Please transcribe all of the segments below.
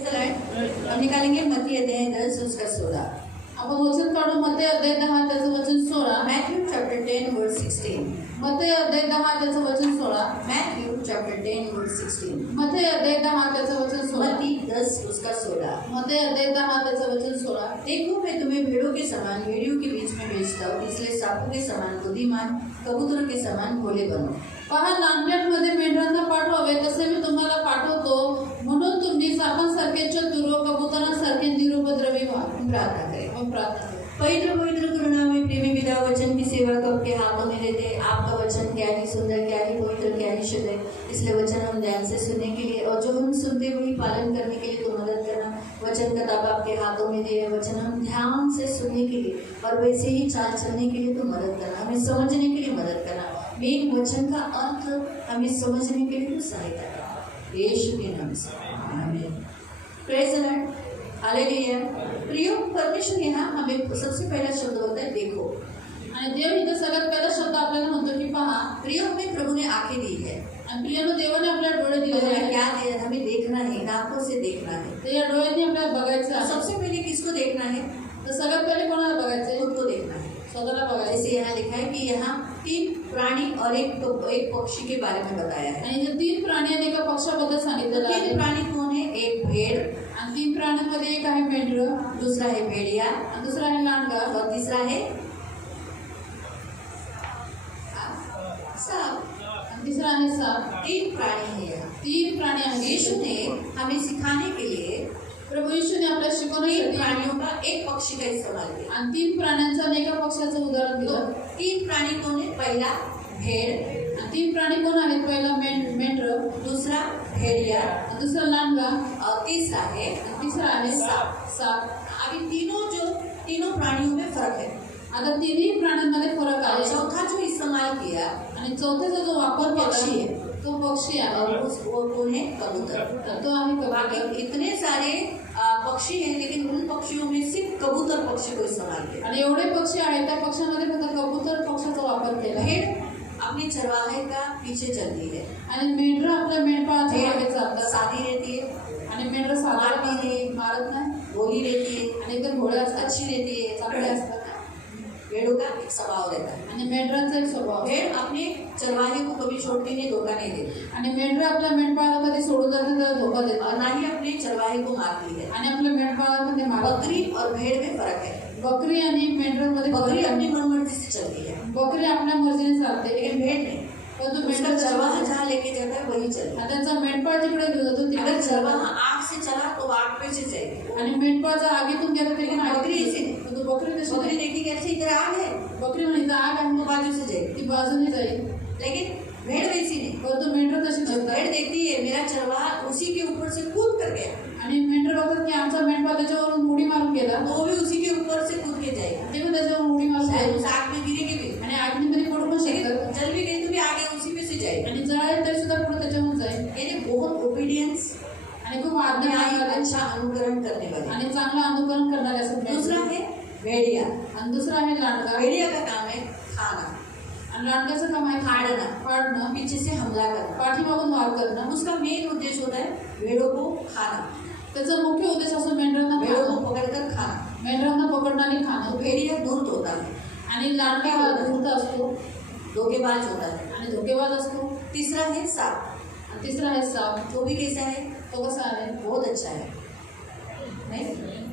हम निकालेंगे मत्ती अध्याय 10 उसका 16। आपण वचन काढू मत्ती अध्याय 10 त्याचं वचन 16। Matthew chapter 10 verse 16। मत्ती अध्याय 10 त्याचं वचन 16। Matthew chapter 10 verse 16। मत्ती अध्याय 10 त्याचं वचन 16। मत्ती 10 उसका 16। मत्ती अध्याय 10 त्याचं वचन 16। देखो मैं तुम्हें भेड़ों के समान भेड़ियों के बीच में भेजता हूँ, इसलिए सांपों के समान बुद्धिमान कबूतरों के समान भोले बनो। पहा, नानपेठमध्ये मेंढरांना पाठवावे तसे मी तुम्हाला पाठवतो, म्हणून तुम्ही सापांसारखे चतुर व कबुतरांसारखे निरुपद्रवी व्हा। प्रार्थना करें। हम प्रार्थना करें। पवित्र पवित्र करुणा में प्रेमी पिता, वचन की सेवा को आपके हाथों में लेते। आपका वचन क्या ही सुंदर, क्या ही पवित्र, क्या ही शुद्ध है, इसलिए वचन हम ध्यान से सुनने के लिए और जो हम सुनते हुए पालन करने के लिए तो मदद करना। वचन का ताबा आपके हाथों में दिए, वचन हम ध्यान से सुनने के लिए और वैसे ही चाल चलने के लिए तो मदद करना, हमें समझने के लिए मदद करना। मेन वचन का अर्थ हमें समझने के लिए तो सहायता करना, यीशु के नाम से आमीन। Praise the Lord, hallelujah. प्रियो, परमेश्वर यहाँ हमें सबसे पहला शब्द होता है देखो। आणि देव इथे सगळ्यात पहिला शब्द आपल्याला म्हणतो की पहा। प्रियो, हमें प्रभु ने आंखें दी है। आणि प्रियानो, देवाने आपल्याला डोळे दिले हमें आहेत। क्या दिया? हमें देखना है, इन आंखों से देखना है। तर या डोळ्यांनी आपल्याला बघायचं आहे। सबसे पहले किसको देखना है? तर सगळ्यात पहिले कोणाला बघायचं आहे? खुद को देखना है। स्वतःला बघायचं। जैसे यहाँ लिखा है कि यहाँ 3 प्राणी और एक पक्षी के बारे में बताया है। आणि इथे 3 प्राणी आणि एका पक्षाबद्दल सांगितलेलं आहे। 3 प्राणी कौन है? एक भेड़, आणि 3 प्राण्यांमध्ये एक आहे मेंढर, दूसरा है भेड़िया आणि दुसरा आहे लांडगा, और तीसरा है सांप। आणि तिसरा आहे साप। 3 प्राणी है यहाँ। 3 प्राणी आहेत। यीशु ने हमें सिखाने के लिए प्रभू येशूने आपल्याला 3 शिकवण्यासाठी प्राणियों का एक पक्षी का इस्तेमाल किया। आणि 3 प्राण्यांचं आणि एका पक्षाचं उदाहरण तो दिलं। 3 प्राणी कौन है? पहला भेड़, आणि 3 प्राणी कोण आहेत? पहिला मेंढर, दूसरा भेड़िया आणि दुसरा लांडगा, और तीसरा है आणि तिसरा आहे साप। अभी तीनों प्राणियों में फर्क है। आता 3ही प्राण्यांमध्ये फरक आहे। चौथा जो इस्तेमाल किया आणि चौथ्याचा जो वापर पक्षी केला है। तो पक्षी आहे, और वो कौन है? कबूतर। तर तो आहे बाकी कबूतर। इतने सारे पक्षी हैं, लेकिन उन पक्षियों में सिर्फ कबूतर पक्षी को इस्तेमाल किया। आणि एवढे पक्षी आहेत, त्या पक्षामध्ये फक्त कबूतर पक्षाचा वापर केला। भेड़ अपने चरवाहे का पीछे चलती है, आणि मेंढर आपल्या मेंढपाळाच्या मागे चालतात। सादी रहती है, आणि मेंढर साधारण मारती नाही, मारत नाही, भोली रहती है, आणि एकदम भोळे असतात, अच्छी रहती है, चांगले असतात। भेड़ों का एक स्वभाव रहता है। आणि मेंढरांचा एक स्वभाव आहे। भेड़ अपने चरवाहे को कभी छोड़ती नहीं, धोखा नहीं देती, आणि मेंढर आपल्या मेंढपाळाला कधी सोडून जाते तर धोका और देतात, ना ही अपने चरवाहे को मारती है। आणि आपल्या मेंढपाळामध्ये मारत नाही। बकरी और भेड़ में फर्क है। बकरी आणि मेंढरांमध्ये बकरी फरक अपनी आहे। मनमर्जी से चलती है, बकरी आपल्या मर्जीने चालते, लेकिन भेड़ नहीं। परंतु उसका मेंढर चरवाहा जहाँ लेके जाता है वही चलता है। त्यांचा मेंढपाळ जिकडे घेऊन जातो अगर तिकडे चरवाहा आग से चला तो आग पे से जाएगी। आणि मेंढपाळ जर आगीतून गेला तरी लेकिन बकरी ऐसी नहीं। परंतु बकरी कशी बकरी नाही? देखी कैसे इधर आग है बकरी म्हणजे आग आहे तो म्हणून बाजू से जाएगी, ती बाजूने जाईल, लेकिन भेड़ वैसी नहीं। परंतु मेंढर तशी जब नसतात। भेड़ देखती है मेरा चरवाहा उसी के ऊपर से कूद कर गया, आणि मेंढर बघतात की आमचा मेंढपाळ त्याच्यावरून उडी मारून गेला, तो भी उसी के ऊपर से कूद के जाएगा। ते पण त्याच्यावरून उडी मारून शायद जाईल, उस आग में गिरेगी भी, आणि अग्नीमध्ये पडू पण शकतात, लेकिन जल भी गई तो भी आगे उसी पे से जाएगी। आणि जळाले तरी सुद्धा पुढे त्याच्यावरून जाईल। यानी बहुत ओबीडियंस आणि खूप आज्ञा न्याय, मानणारे अच्छा अनुकरण करने वाले। आणि चांगलं अनुकरण करणारे असतात। दूसरा है भेड़िया। आणि दुसरा आहे लांडगा। भेड़िया का काम है खाना, आणि लांडग्याचं काम आहे फाडणं, पीछे से हमला करना। पाठीमागून वार करणं। उसका मेन उद्देश्य होता है भेड़ों को खाना, त्याचा मुख्य उद्देश असतो मेंढरांना भेड़ों को खाणं, पकड़कर खाना। मेंढरांना पकडणं आणि तो खाणं। भेड़िया धूर्त होता है, आणि लांडगा हा धूर्त असतो धोखेबाज होता है। आणि धोकेबाज असतो। तीसरा है सांप, आणि तिसरा आहे साप। वो भी कैसा है? तो कसा आहे? बहुत अच्छा है, नहीं?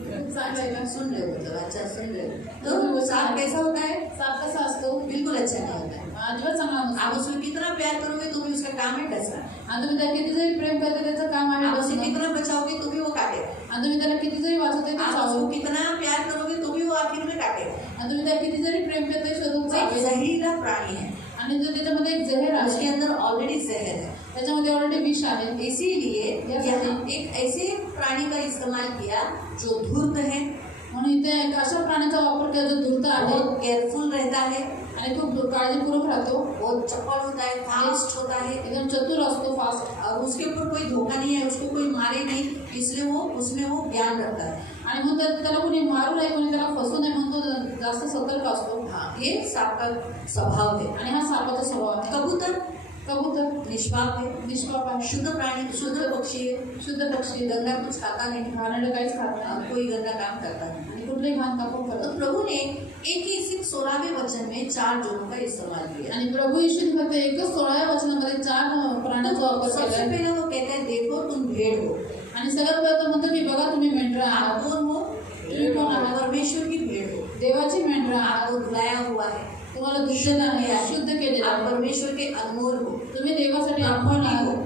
खूप चांगला आहे का? सुन रहे हो, मतलब अच्छा सुन रहे हो। तो वो सांप कैसा होता है? साप कसा असतो? बिल्कुल अच्छा नहीं होता है। अजिबात चांगला नसतो। आप उसको कितना प्यार करोगे तो भी उसका काम है डसना। आणि तुम्ही त्याला किती जरी प्रेम करते त्याचं काम आहे आप उसे डसणं। कितना बचाओगे तो भी वो काटेगा। आणि तुम्ही त्याला किती जरी वाचवते ते आप चावू, उसको कितना प्यार करोगे तो भी वो आखिर में काटेगा। आणि तुम्ही त्याला किती जरी प्रेम करते शोधून वो एक चावेल। जहरीला प्राणी है, आणि जो त्याच्यामध्ये एक जहर उसके आहे, अंदर ऑलरेडी जहर है। त्याच्यामध्ये ऑलरेडी विष आहे। इसीलिए यहाँ एक ऐसे प्राणी का इस्तेमाल किया जो धूर्त है, म्हणून इथे एक अशा प्राण्याचा वापर केला जो धूर्त आहे बहुत केयरफुल रहता है, आणि खूप काळजीपूर्वक राहतो, बहुत चपल होता है, फास्ट होता है, एकदम चतुर असतो, फास्ट। और उसके ऊपर कोई धोखा नहीं है, उसको कोई मारे नहीं, इसलिए वो उसमें वो ज्ञान रखता है। आणि मग त्याला कोणी मारू नये, कोणी त्याला फसू नये म्हणून तो जास्त सतर्क असतो। हाँ, ये सांप का स्वभाव है। आणि हा सापाचा स्वभाव आहे। कबूतर कबूतर निष्पाप है, निष्पाप आहे, शुद्ध प्राणी, शुद्ध पक्षी है, शुद्ध पक्षी, गंदा कुछ खाता नहीं, घाणेरडं काहीच खात नाही कोई गंदा काम करता नहीं। आणि कुठलेही घाण कापून तो करत प्रभु ने एक ही इसी 16वें वचन में 4 जोड़ों का इस्तेमाल किया। आणि प्रभू येशूने फक्त एकच 16व्या वचनामध्ये 4 प्राण्यांचा वापर सबसे केला पहले वो कहते हैं देखो तुम भेड़ हो, आणि सगळ्यात पहिलं म्हणतो की बघा तुम्ही मेंढरा आप आहात, कौन हो? तुम्ही कोण आहात? परमेश्वर की भेड़ हो, देवाची मेंढरा आहात, आपको धुलाया हुआ है, तुम्हाला दुष्ट आहे, शुद्ध केलेलं आप आहे, परमेश्वर के अनमोल हो, तुम्ही देवासाठी आप अनमोल होली आहात, हो।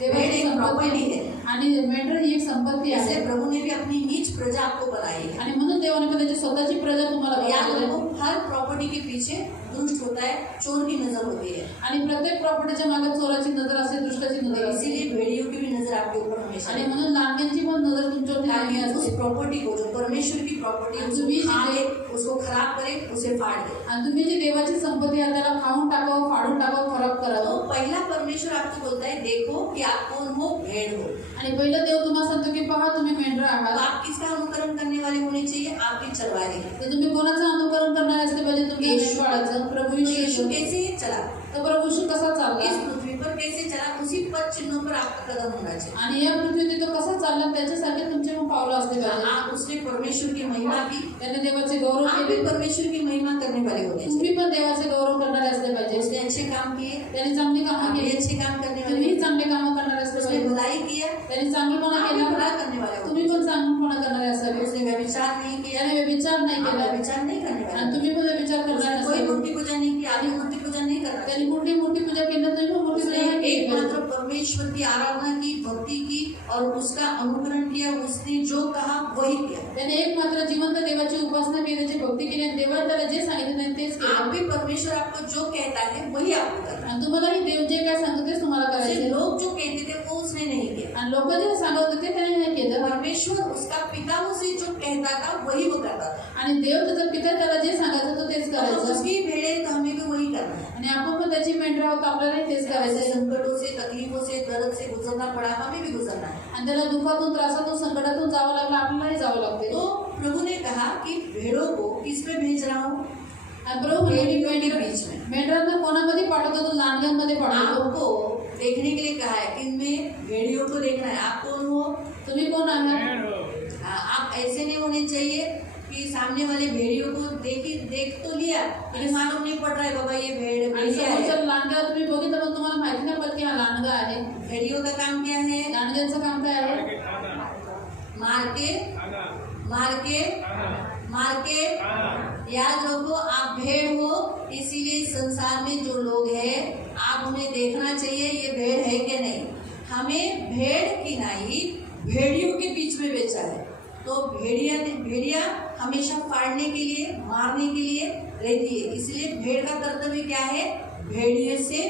देवाची भेड़ एक संपत्ती प्रॉपर्टी आहे है, आणि मेंढर ही एक संपत्ती आहे इसलिए प्रभु ने भी अपनी नीच प्रजा आपको बनाई है। आणि म्हणून देवाने पण त्याची स्वतःची प्रजा तुम्हाला याद बनवली आहे. रखो हर प्रॉपर्टी के पीछे दुष्ट होता है, चोर की नजर होती है, आणि प्रत्येक प्रॉपर्टीच्या मागे चोराची नजर असते, दुष्टाची नजर असते इसीलिए भेड़ियों की भी नजर आपके ऊपर हमेशा आणि है। म्हणून लांडग्यांची पण नजर तुमच्यावरती ताकि नेहमी उस असते प्रॉपर्टी को, जो परमेश्वर की प्रॉपर्टी है, जो उसको भी खा चीजें- ले, उसको खराब करे, उसे फाड़ दे। आणि तुम्ही जी देवाची संपत्ती आहे त्याला खाऊन टाकावं, फाडून टाकावं, खराब तो करावं. पहला परमेश्वर आपको बोलता है देखो कि आप कौन हो, भेड़ हो। आणि पहिलं देव तुम्हाला सांगतो की पहा तुम्ही मेंढरा तो आहात. आप किसका अनुकरण करने वाले होने चाहिए? आपकी चरवाहे के। तर तुम्ही कोणाचं अनुकरण करणार असले पाहिजे? तुमच्या येशू. मेंढपाळाचं. प्रभू तो यीशु येशू. कैसे चला, तर प्रभू येशू कसा इस चालला पृथ्वी पर कैसे चला, उसी पद चिन्हों पर आपका कदम होना चाहिए। आणि या पृथ्वीत तो कसा चालला त्याच्यासाठी तुमचे पण पावलं असले पाहिजे. आप उसने परमेश्वर की महिमा की, त्याने देवाचे गौरव आप केले, भी परमेश्वर की महिमा करने वाले होने चाहिए। तुम्ही पण देवाचे गौरव करणारे असले पाहिजे. उसने अच्छे काम किए, त्याने चांगली कामं आप भी केली, अच्छे काम करने वाले तुम्ही हो। चांगले कामं करणारे असले उसने पाहिजे. भलाई किया, त्याने चांगलपणा आप भी केला, भला करने वाले हो। तुम्ही पण चांगलपणा करणारे असावे. उसने व्यभिचार नहीं किया, त्याने व्यभिचार नाही आप केला व्यभिचार नहीं करने आणि वाले। तुम्ही पण व्यभिचार करणारे उसने कोई असावे. मूर्ति पूजा नहीं की, आप भी मूर्ति पूजा नहीं करना। त्याने कुठली मूर्ती पूजा केली तर तुम्ही पण मूर्ती उसने पूजा केली पाहिजे. एकमात्र परमेश्वर की आराधना की, भक्ति की और उसका अनुकरण किया। उसने जो कहा वही किया। त्याने एक मात्र जिवंत देवाची उपासना केली, त्याची भक्ती केली आणि देवाने त्याला जे सांगितलं त्याने तेच आप केलं. भी परमेश्वर आपको जो कहता है वही आपको करना है। आणि तुम्हालाही देव जे काय सांगतो तेच तुम्हाला उसे करायचे. लोग जो कहते थे वो उसने नहीं किया। आणि लोक जे सांगत होते त्याने नाही केलं. परमेश्वर उसका पिता उसे जो कहता था वही वो करता था। आणि देव त्याचा पिता त्याला जे सांगायचं तो तेच तो करायचं. उसकी भेड़े तो हमें भी वही करना है। आणि आपण पण त्याची मेंढर आहोत, आपल्यालाही तेच ऐसे करायचं. संकटों से, तकलीफों से, दर्द से गुजरना पड़ा, हमें भी गुजरना है। आणि त्याला दुःखातून, त्रासातून, संकटातून जावं लागलं, आपल्यालाही जावं लागते. तो प्रभु ने कहा कि भेड़ों को किस में भेज रहा हूँ? आणि प्रभू म्हणे की भेड़ियों के बीच में। मेंढरांना कोणामध्ये पाठवतो? तो लांडग्यांमध्ये पाठवतो. आपको देखने के लिए कहा है कि इनमें भेड़ियों को देखना है। आप कौन हो? तुम्ही कोण आहात? आप ऐसे नहीं होने चाहिए कि सामने वाले भेड़ियों को देख तो लिया, लेकिन मालूम नहीं पड़ रहा है बाबा ये भेड़ आणि भेड़िया समोरच्या है। लांडगा तुम्ही बघितलं पण तुम्हाला माहिती नाही पडत की हा लांडगा आहे. भेड़ियों का काम क्या है? लांडग्यांचं काम काय आहे? मार के, मार के, मार के। याद रखो आप भेड़ हो, इसीलिए संसार में जो लोग हैं आप उन्हें देखना चाहिए ये भेड़ है कि नहीं। हमें भेड़ की नहीं भेड़ियों के बीच में बेचा है। तो भेड़िया हमेशा फाड़ने के लिए, मारने के लिए रहती है। इसलिए भेड़ का कर्तव्य क्या है? भेड़िए से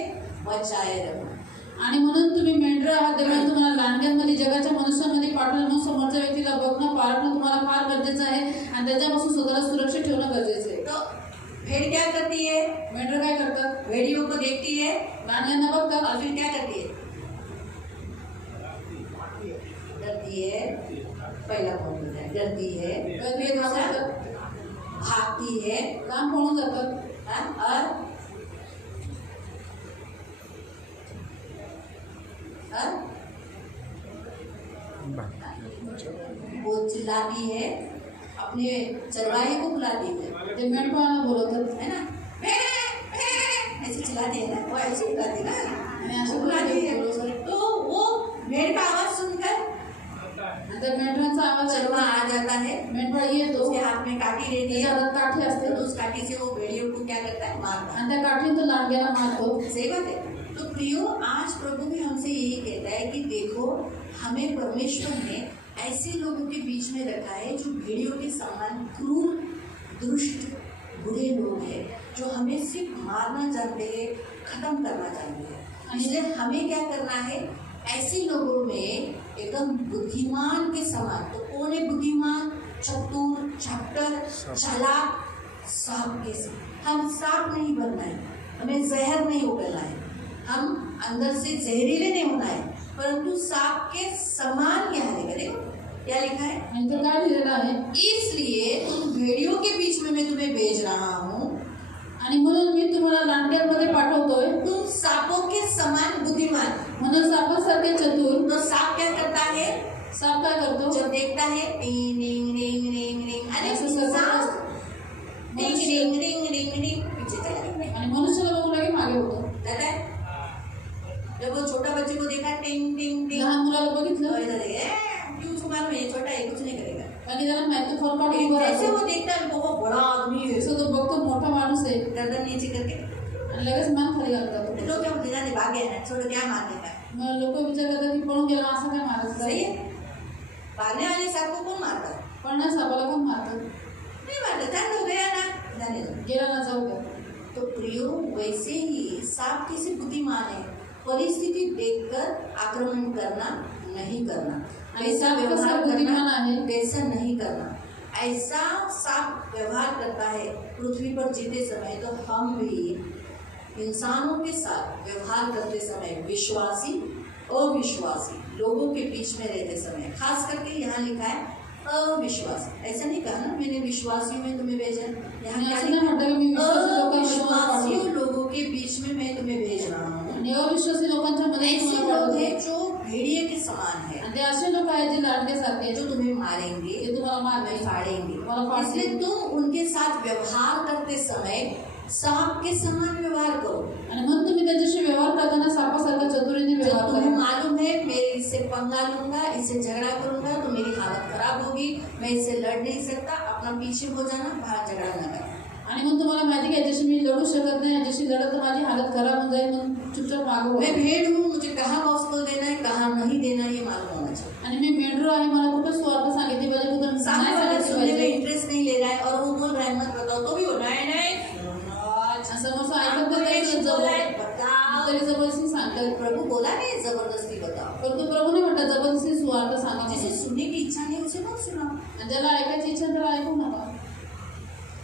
बचाए रखना। आणि म्हणून तुम्ही मेंढर आहात, देवाने तुम्हाला लांडग्यांमध्ये, जगाच्या मनुष्यामध्ये पाठवलं. मग समोरच्या व्यक्तीला बघणं, पाळणं तुम्हाला फार गरजेचं आहे आणि त्याच्यापासून स्वतःला सुरक्षित ठेवणं गरजेचं आहे. तो भेड़ क्या करती है? मेंढर काय करतात? भेड़ियों को देखती है लांडग्यांना बघतात और फिर क्या करती है? डरती है। पहला कौन होता है? डरती है। फिर दूसरा भागती है। काम पळून जातात. और वो चिल्लाती है, अपने चरवाहे को बुलाती है, ते मेंढपाळांना बोलवतात है ना? ऐसे चिल्लाती है ना, वो ऐसे बुलाती है ना, आणि असं बुलाती है। बोलवतात. तो वो भेड़ का आवाज सुनकर आणि त्या मेंढरांचा आवाज चरवा ऐकून आ जाता है, मेंढपाळ येतो. उसके हाथ में काठी रहती त्याच्या है, हातात काठी असते तो उस काठी से वो भेड़ियों को क्या करता है? मारता है। आणि त्या काठीने तो लांडग्याला मारतो. सही बात है। तो प्रियो, आज प्रभु भी हमसे यही कहता है कि देखो हमें परमेश्वर ने ऐसे लोगों के बीच में रखा है जो भेड़ियों के समान क्रूर, दुष्ट, बुरे लोग हैं, जो हमें सिर्फ मारना जानते हैं, खत्म करना जानते हैं। इसलिए हमें क्या करना है? ऐसे लोगों में एकदम बुद्धिमान के समान। तो कौन है बुद्धिमान? चतुर, चैप्टर, चालाक, सांप के से। हम सांप नहीं बनना है, हमें जहर नहीं उगलना है, हम अंदर से जहरीले नहीं होना है, परंतु सांप के समान यहाँ लिखा, देखो क्या लिखा है? आणि तो काय लिहिलेलं आहे? इसलिए उन भेड़ियों के बीच में मैं तुम्हें भेज रहा हूँ आणि म्हणून मी तुम्हाला लांडग्यांमध्ये पाठवतोय. तुम सांपों के समान बुद्धिमान. म्हणून सापासारखे चतुर. तो सांप क्या करता है? साप काय करतो? जब देखता है टिंग रिंग रिंग रिंग रिंग, अरे ऐसे सब सांप टिंग मनुष्य रिंग रिंग रिंग रिंग पीछे चला गया. आणि मनुष्याला बघून लगे मागे होतो. दादा जब वो छोटा बच्चे को देखा टिंग टिंग टिंग, लहान मुलाला तो बघितलं इधर क्यों तुम्हारा ये छोटा है कुछ नहीं करेगा. आणि त्याला माहिती फरक काढून लेकिन उभं जैसे राहतो. वो देखता है बहुत बड़ा आदमी है, असं तो बघतो मोठा माणूस आहे गर्दन नीचे करके आणि लगेच मान खाली घालतात. लोग क्या बोलते हैं भाग गया ना, छोड़ो क्या मारने का. मग लोक विचार करतात की पळून गेला असं काय मारायचं. सही है. भागने वाले सांप को कौन मारता है? पण नाही सापाला कोण मारतात. नहीं मारता, ठंड हो गया ना, जाने दो. गेला ना जाऊ द्या. तो प्रियो वैसे ही सांप कैसे बुद्धिमान है, परिस्थिति देखकर आक्रमण करना नहीं करना, आणि ऐसा साप कसा व्यवहार बुद्धिमान करना आहे. वैसा नहीं करना. ऐसा सांप व्यवहार करता है पृथ्वी पर जीते समय, तो हम भी इंसानों के साथ व्यवहार करते समय विश्वासी अविश्वासी लोगों के बीच में रहते समय, खास करके यहाँ लिखा है अविश्वासी. ऐसा नहीं कहा ना मैंने विश्वासियों में तुम्हें भेजा, यहाँ आणि क्या असं नाही म्हटलं की मी विश्वासी लोकांमध्ये तुम्हाला अविश्वासियों पाठवतो. लोगों के बीच में मैं तुम्हें भेज रहा हूँ. आणि अविश्वासी लोकांच्या मध्ये ऐसे तुम्हाला लोग पाठवतो. हैं जो भेड़िए के समान है, आणि ते असे लोक आहेत जे लांडग्यासारखे जो तुम्हें मारेंगे, ते तुम्हाला मारणे फाड़ेंगे. मला फाडतील. इसलिए तुम उनके साथ व्यवहार करते समय सांप के समान व्यवहार करो. आणि म्हणून तुम्ही त्याच्याशी व्यवहार करताना सापासारखा चतुरीने जब व्यवहार तुम्हें करा. मालूम है मैं इससे पंगा लूंगा, इससे झगड़ा करूंगा तो मेरी हालत खराब होगी, मैं इससे लड़ नहीं सकता, अपना पीछे हो जाना, बाहर झगड़ा न करना. आणि मग तुम्हाला माहिती आहे याच्याशी मी लढू शकत नाही, याच्याशी लढत तर माझी हालत खराब होऊन जाईल, म्हणून चुपचाप मागं मैं व्हा. भेड़ हूँ, मुझे कहाँ गॉस्पेल देना है कहाँ नहीं देना ये मालूम होना चाहिए. आणि मी मेंढरू आहे, मला कुठं स्वार्थ सांगितली पाहिजे, कुठं सामने नाही वाला सांगितली सुनने में पाहिजे. इंटरेस्ट नहीं ले रहा है और वो बोल रहा है मत बताओ, तो भी वो नहीं नहीं समोरचा ऐकत आपको नाही, यीशु तरी बोला है, जबरदस्ती बताओ. तरी जबरदस्ती सांगतात. प्रभु बोला नहीं जबरदस्ती बताओ. परंतु प्रभू नाही म्हणतात जबरदस्ती स्वार्थ सांगा जिसे म्हणून. सुनने की इच्छा नहीं उसे मत सुनाओ. आणि ज्याला ऐकायची इच्छा त्याला ऐकू नका.